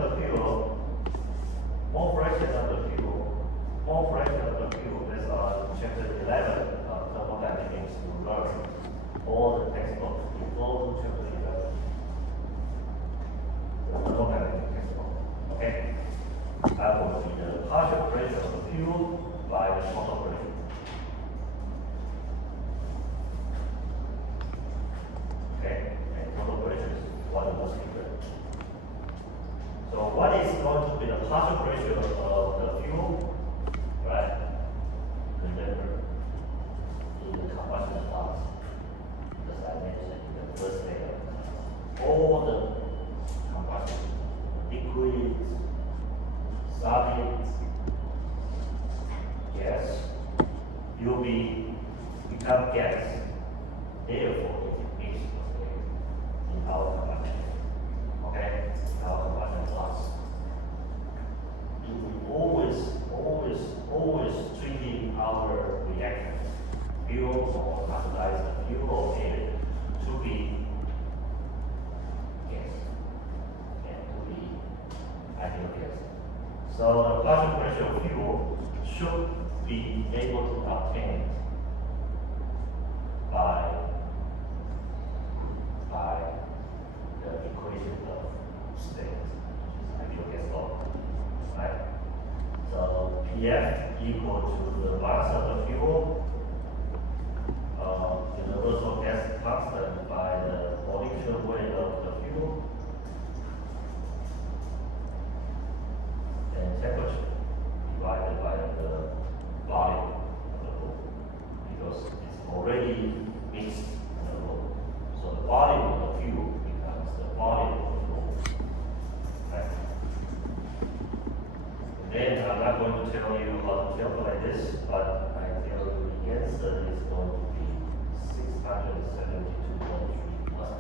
the fuel is on chapter 11 of thermodynamics. You learn all the textbooks in full chapter 11. The thermodynamics textbook. Okay? That will be the partial pressure of the fuel by the total pressure. Okay? And total pressure is what it was given. So what is going to be the partial pressure of the fuel? Right? Remember, in the combustion class, as I mentioned in the first layer, all the combustion, liquids, solids, gas, will become gas. Therefore, it is mixed with air in our combustion. Okay? Our combustion class. We always treating our reactants, fuel or fertilizer, fuel or air, to be gas and to be ideal gas. So the partial pressure of fuel should be able to obtain by the equation of state, which is ideal gas law. Right? So PF equal to the mass of the fuel, universal gas constant by the molecular weight of the fuel, and temperature divided by the volume of the room, because it's already mixed in the room. So the volume of the fuel becomes the volume of the room. Right? And then I'm not going to tell you how to calculate this, but I tell you the answer is going to be 672.3 plus.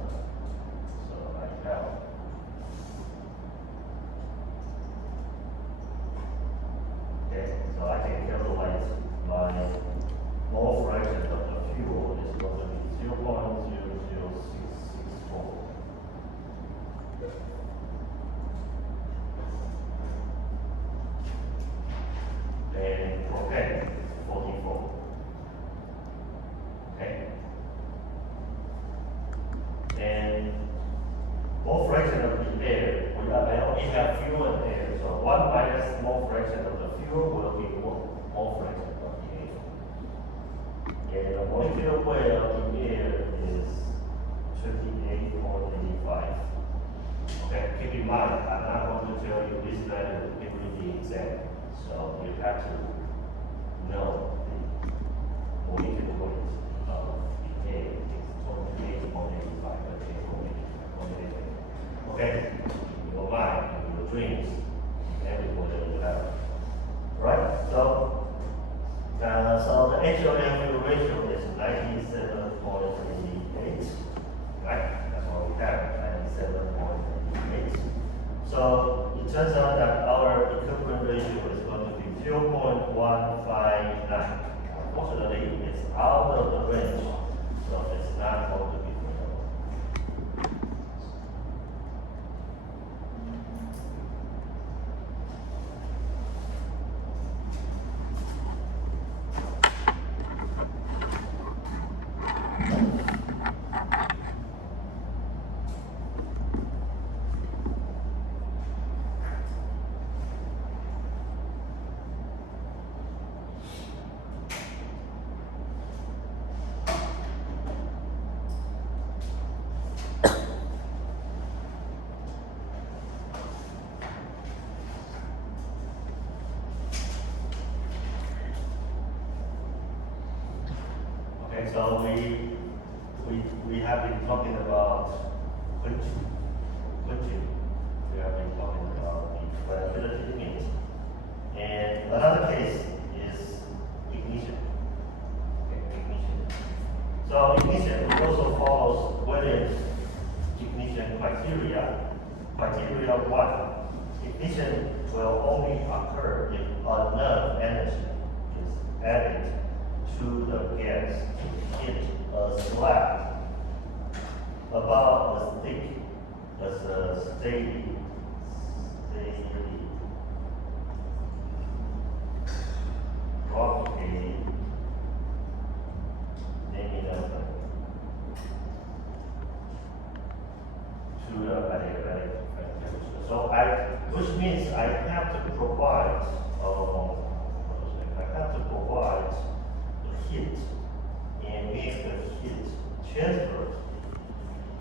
So I have. Okay, so I can calculate my mole fraction of the fuel is going to be 0.00664. And propane, 44. Okay? And have fuel and air. So 1 minus mole fraction of the fuel will be mole fraction of the air. And the molecular weight of the air is 28.85. Okay, keep in mind, I'm not going to tell you this value every day exact. So you have to know the molecular weight of the air is 28.85. Okay, in your mind, in your dreams, everywhere you have. Right? So the actual air fuel ratio is 97.88. Right? That's what we have, 97.88. So it turns out that our equipment ratio is going to be 0.159. Unfortunately, it's out of the range, so it's not going to be available. So we have been talking about quenching. We have been talking about the volatility limit. And another case is ignition. Okay, ignition. So ignition also follows Williams ignition criteria. Criteria 1. Ignition will only occur if enough energy is added to the gas to hit a slab about as thick as a steady rock name it up to the temperature. So which means I have to provide heat and make the heat transfer.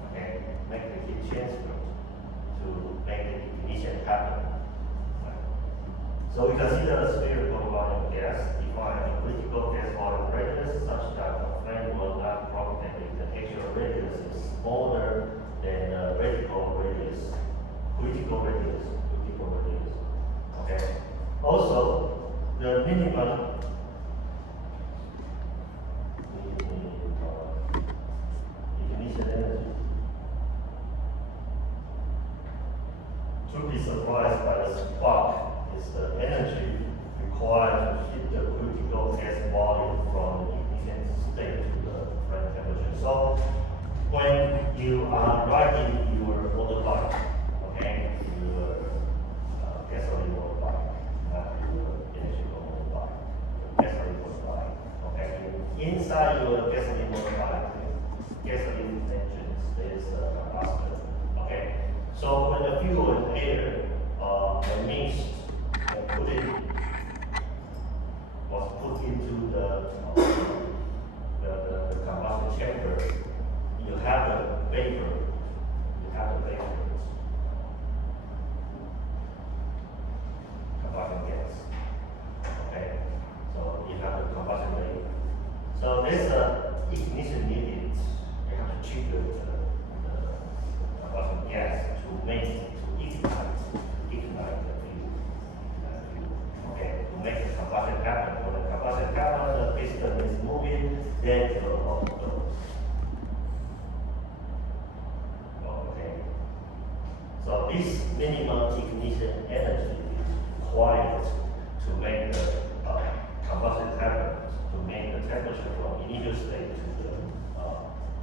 Okay, make the heat transfer to make the ignition happen. Right. So we consider a spherical volume gas defined a critical gas volume radius such that the flame will not propagate if the actual radius is smaller than the critical radius. Okay. Also, the minimum ignition energy to be surprised by the spark is the energy required to heat the critical gas volume from the ignition state to the flame temperature. So when you are riding your motorbike, okay, your gasoline motorbike, not your electrical motorbike, gasoline motorbike, okay, inside your gasoline motorbike, gasoline engine is the combustion. Okay, so when the fuel and air are mixed and was put into the combustion chamber, you have the vapor. Combustion gas. Okay, so you have the combustion rate. So there's a ignition needed. You have to trigger the combustion gas to ignite the fuel. Okay, to make the combustion happen. When the combustion happens, the piston is moving, then it will overflow. Okay. So this minimum ignition energy is required to make the combustion happen, to make the temperature from initial state to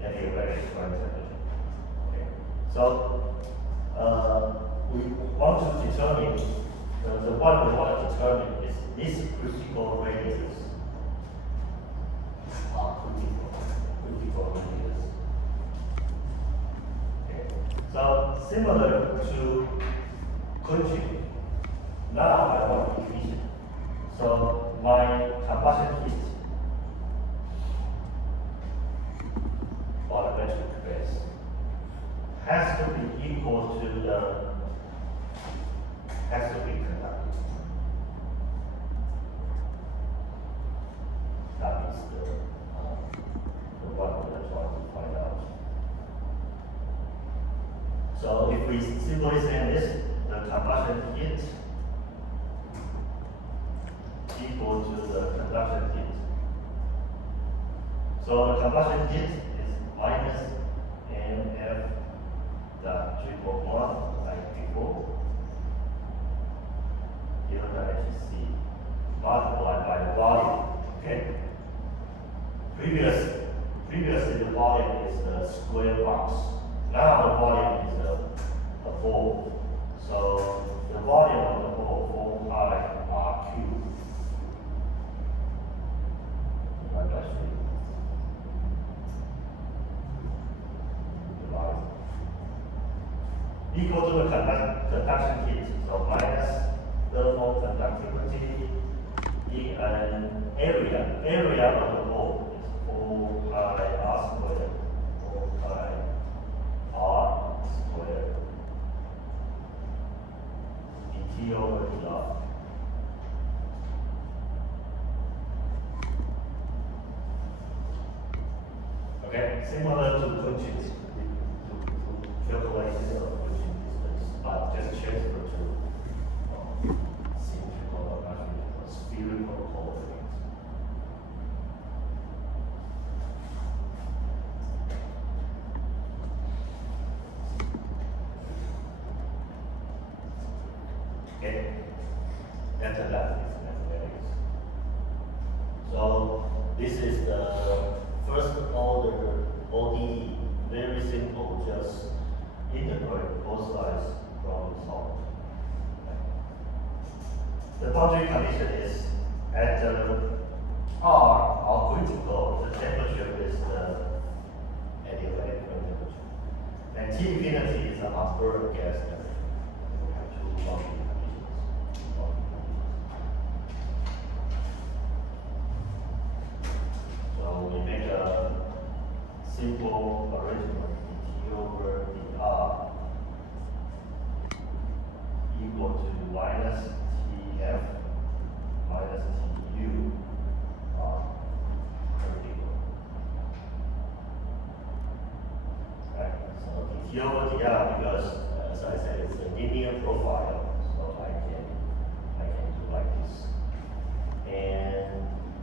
the theoretic flame temperature. Okay. So we want to determine the one we want to determine is this critical radius. Critical radius. Okay. So similar to quenching. Now I want ignition. So my combustion heat volumetric phase has to be equal to has to be conductive. That is the one we're trying to find out. So if we simply say this, the combustion heat equal to the conduction heat. So the combustion heat is minus mf dot 3.1 like before, given the HC multiplied by the volume. Okay. Previously the volume is the square box. Now the volume is a ball. So the volume of the ball 4 pi r cubed. Divided by 3. Equal to the conduction heat, so minus thermal conductivity in an area of the ball is 4 pi r squared, 4 pi r squared, dt over dr. Okay, similar to quenching, to calculate the quenching distance, but just transfer to symmetrical or actually spherical coordinates. Okay, after that is mathematics. So this is the first order ODE, very simple, just integrate both sides from the solid. The boundary condition is at R, our critical, the temperature is the adiabatic temperature. And T infinity is the upward gas temperature. We have two boundary conditions. So we make a simple arrangement, dt over dr equal to minus tf minus tu critical. Right? So dt over dr, because as I said, it's a linear profile, so I can do like this. And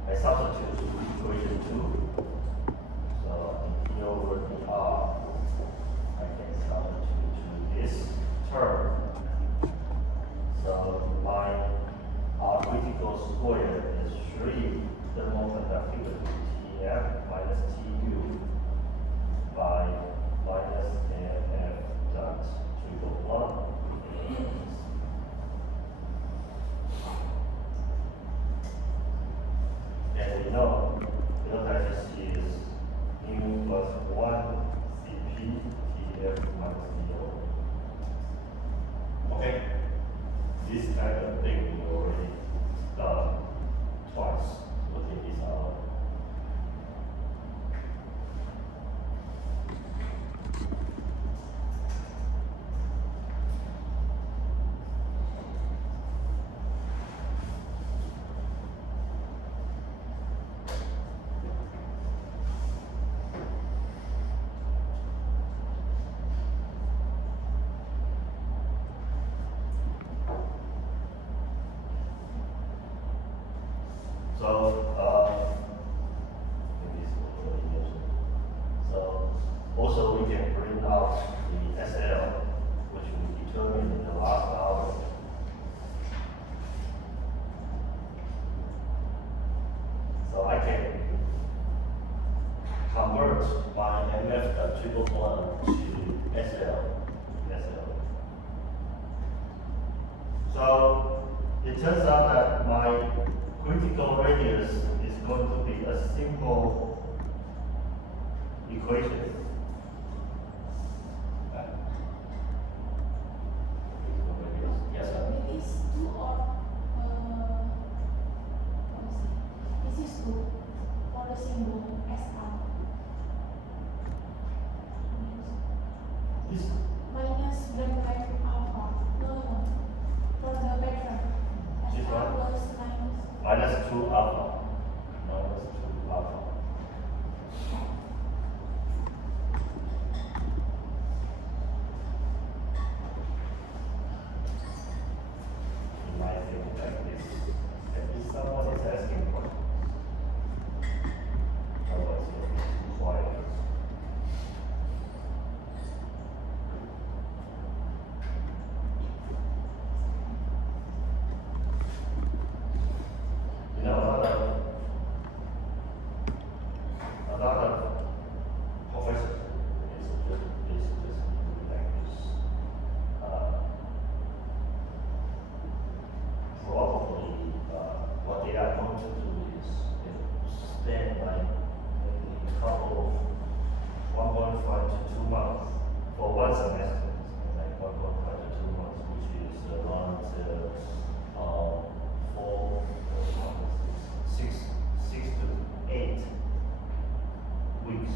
I substitute equation 2. So dt over dr, I can substitute to this term. So my R critical square is 3 thermal conductivity Tf minus Tu by minus Mf dot 3.1. And we know delta HC is mu plus 1 Cp Tf minus Vo. Okay? This kind of thing we already done twice. So take this out. So, maybe it's a little emotional. So, also we can bring out the SL, which we determined in the last hour. So I can convert my MF dot 3.1 to SL. So it turns out that my critical radius is going to be a simple equation. Critical radius, yeah. it like this. And if someone is asking questions, otherwise you'll be too quiet. You know, a lot of professors is just like this. Probably what they are going to do is spend like maybe a couple of 1.5 to 2 months for one semester, like 1.5 to 2 months, which is around 6 to 8 weeks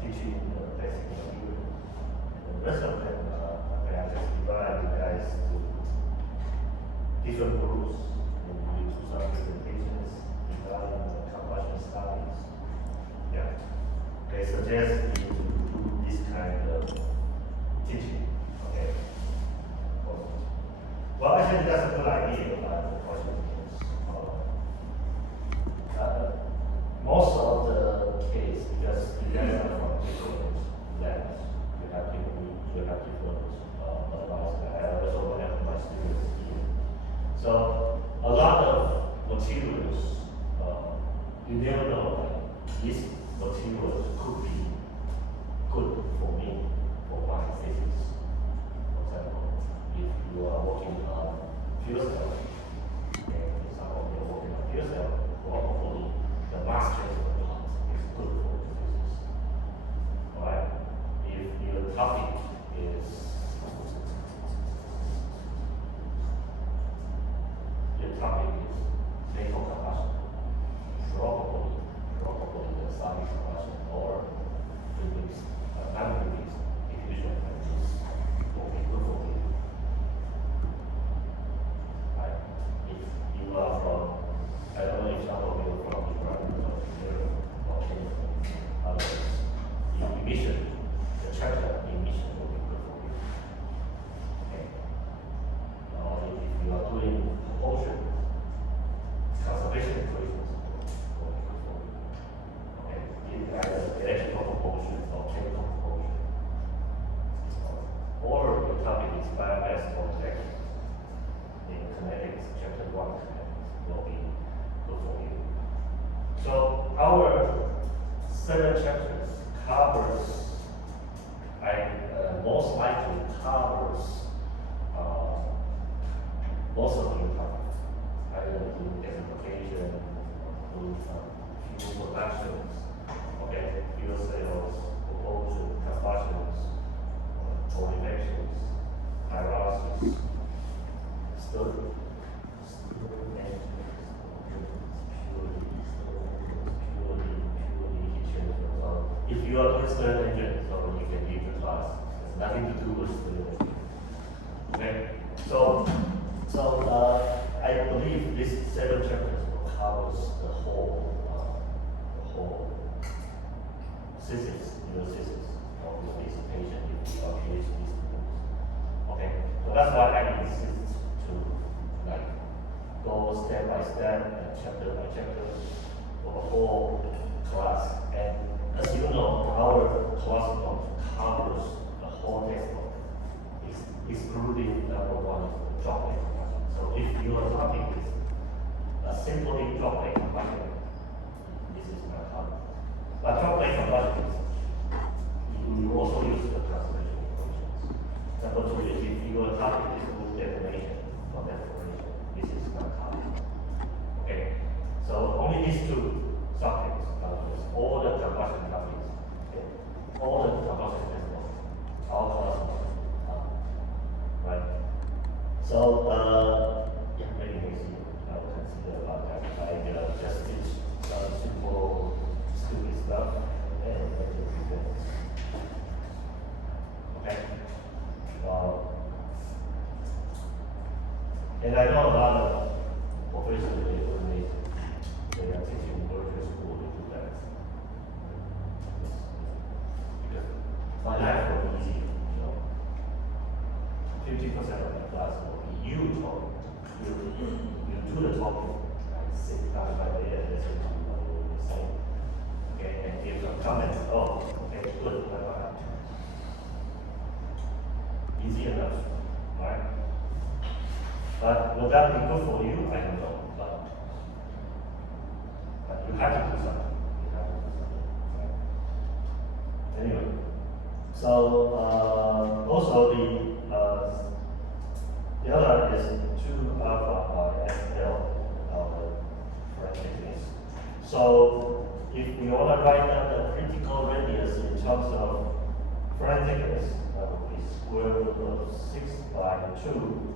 teaching the basic material. And the rest of them, I just divide you guys to different groups, and we do some presentations regarding the combustion studies. Yeah. They suggest me to do this kind of teaching. Okay. Well, I think that's a good idea, but the question is, most of the case, because you guys are from different labs, you have different advice. I also have my students here. So a lot of materials, you never know that these materials could be good for me, for my thesis. For example, if you are working on fuel cell, and example, you're working on fuel cell, probably the mass transfer part is good for the thesis. Alright? If your topic is vehicle combustion, probably the solid combustion or non-release diffusion engines will be good for you. Right? If you are from, I don't know if some of you are from Iran or Europe or others, the emission, the chapter emission will be good for you. Okay? Now, if you are doing propulsion, conservation equations will be good for you. Okay? Either electrical propulsion or chemical propulsion. Or your topic is biomass or electric. In kinetics, chapter 1 kinetics will be good for you. So our 7 chapters covers, most likely covers most of your topics. Either do gasification, do some fuel productions, okay, fuel cells, propulsion, combustions, torrefacions, pyrolysis, stirring, purely heat transfer. So if you are doing stirring engine, so you can leave the class. It's nothing to do with stirring engine. Okay, so I believe this 7 chapters will cover the whole thesis, your thesis of your dissertation if you are PhD students. Okay, so that's why I insist to like go step by step and chapter by chapter for the whole class. And as you know, our class note covers the whole textbook, excluding number 1, droplet combustion. So if your topic is simply droplet combustion, this is not covered. But droplet combustion, you also use the conservation equations. Number 2, if your topic is good definition or deformation, this is not covered. Okay, so only these 2 subjects covers all the combustion topics, okay? All the combustion textbooks, all class right? So, yeah, maybe next year I will consider about that. I just teach some simple, stupid stuff and then make it present. Okay? And I know a lot of professors, when they are teaching virtual school, they do that. Because my life will be easy, 50% of the class will be you talking, you do the topic, like sit down by there, listen to what you're saying. Okay, and give some comments. Oh, okay, good, bye-bye. Easy enough, right? But will that be good for you? I don't know, but you have to do something. You have to do something, right? Anyway, so also the other is 2 alpha by SL parentheses. So if we want to write down the critical radius in terms of parentheses, that would be square root of 6 by 2.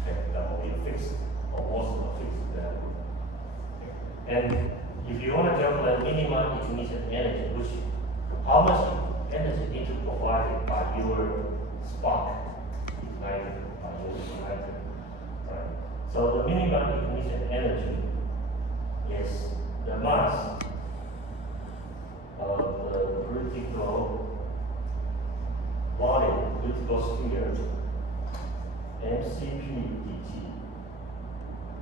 Okay, that will be fixed, or also a fixed value. And if you want to calculate minimum ignition energy, which how much energy need to provide by your spark ignited, by your ignited, right? So the minimum ignition energy is the mass of the critical volume, critical sphere, MCP dt.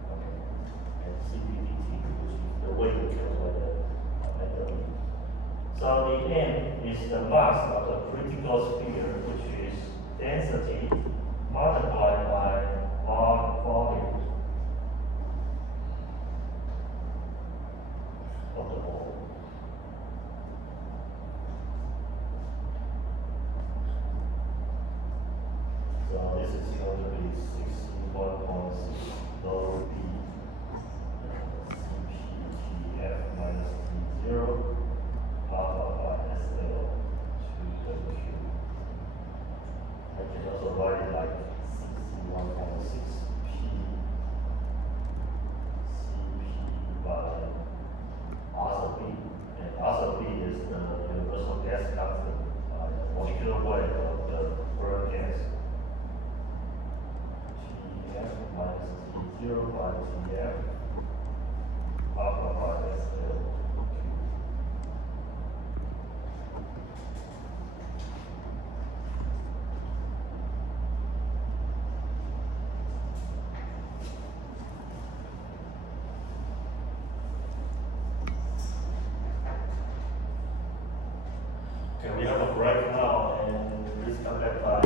Okay, MCP dt, which is the way you calculate the enthalpy. So the M is the mass of the critical sphere, which is density multiplied by volume of the ball. So this is going to be 61.6 low B CPTF minus T0 alpha by SL to the Q. I can also write it like 61.6 P CP by R sub B. And R sub B is the universal gas constant, the molecular weight of the burnt gas. TF minus T0 by TF alpha by SL. Okay, we have a break now, and please come back by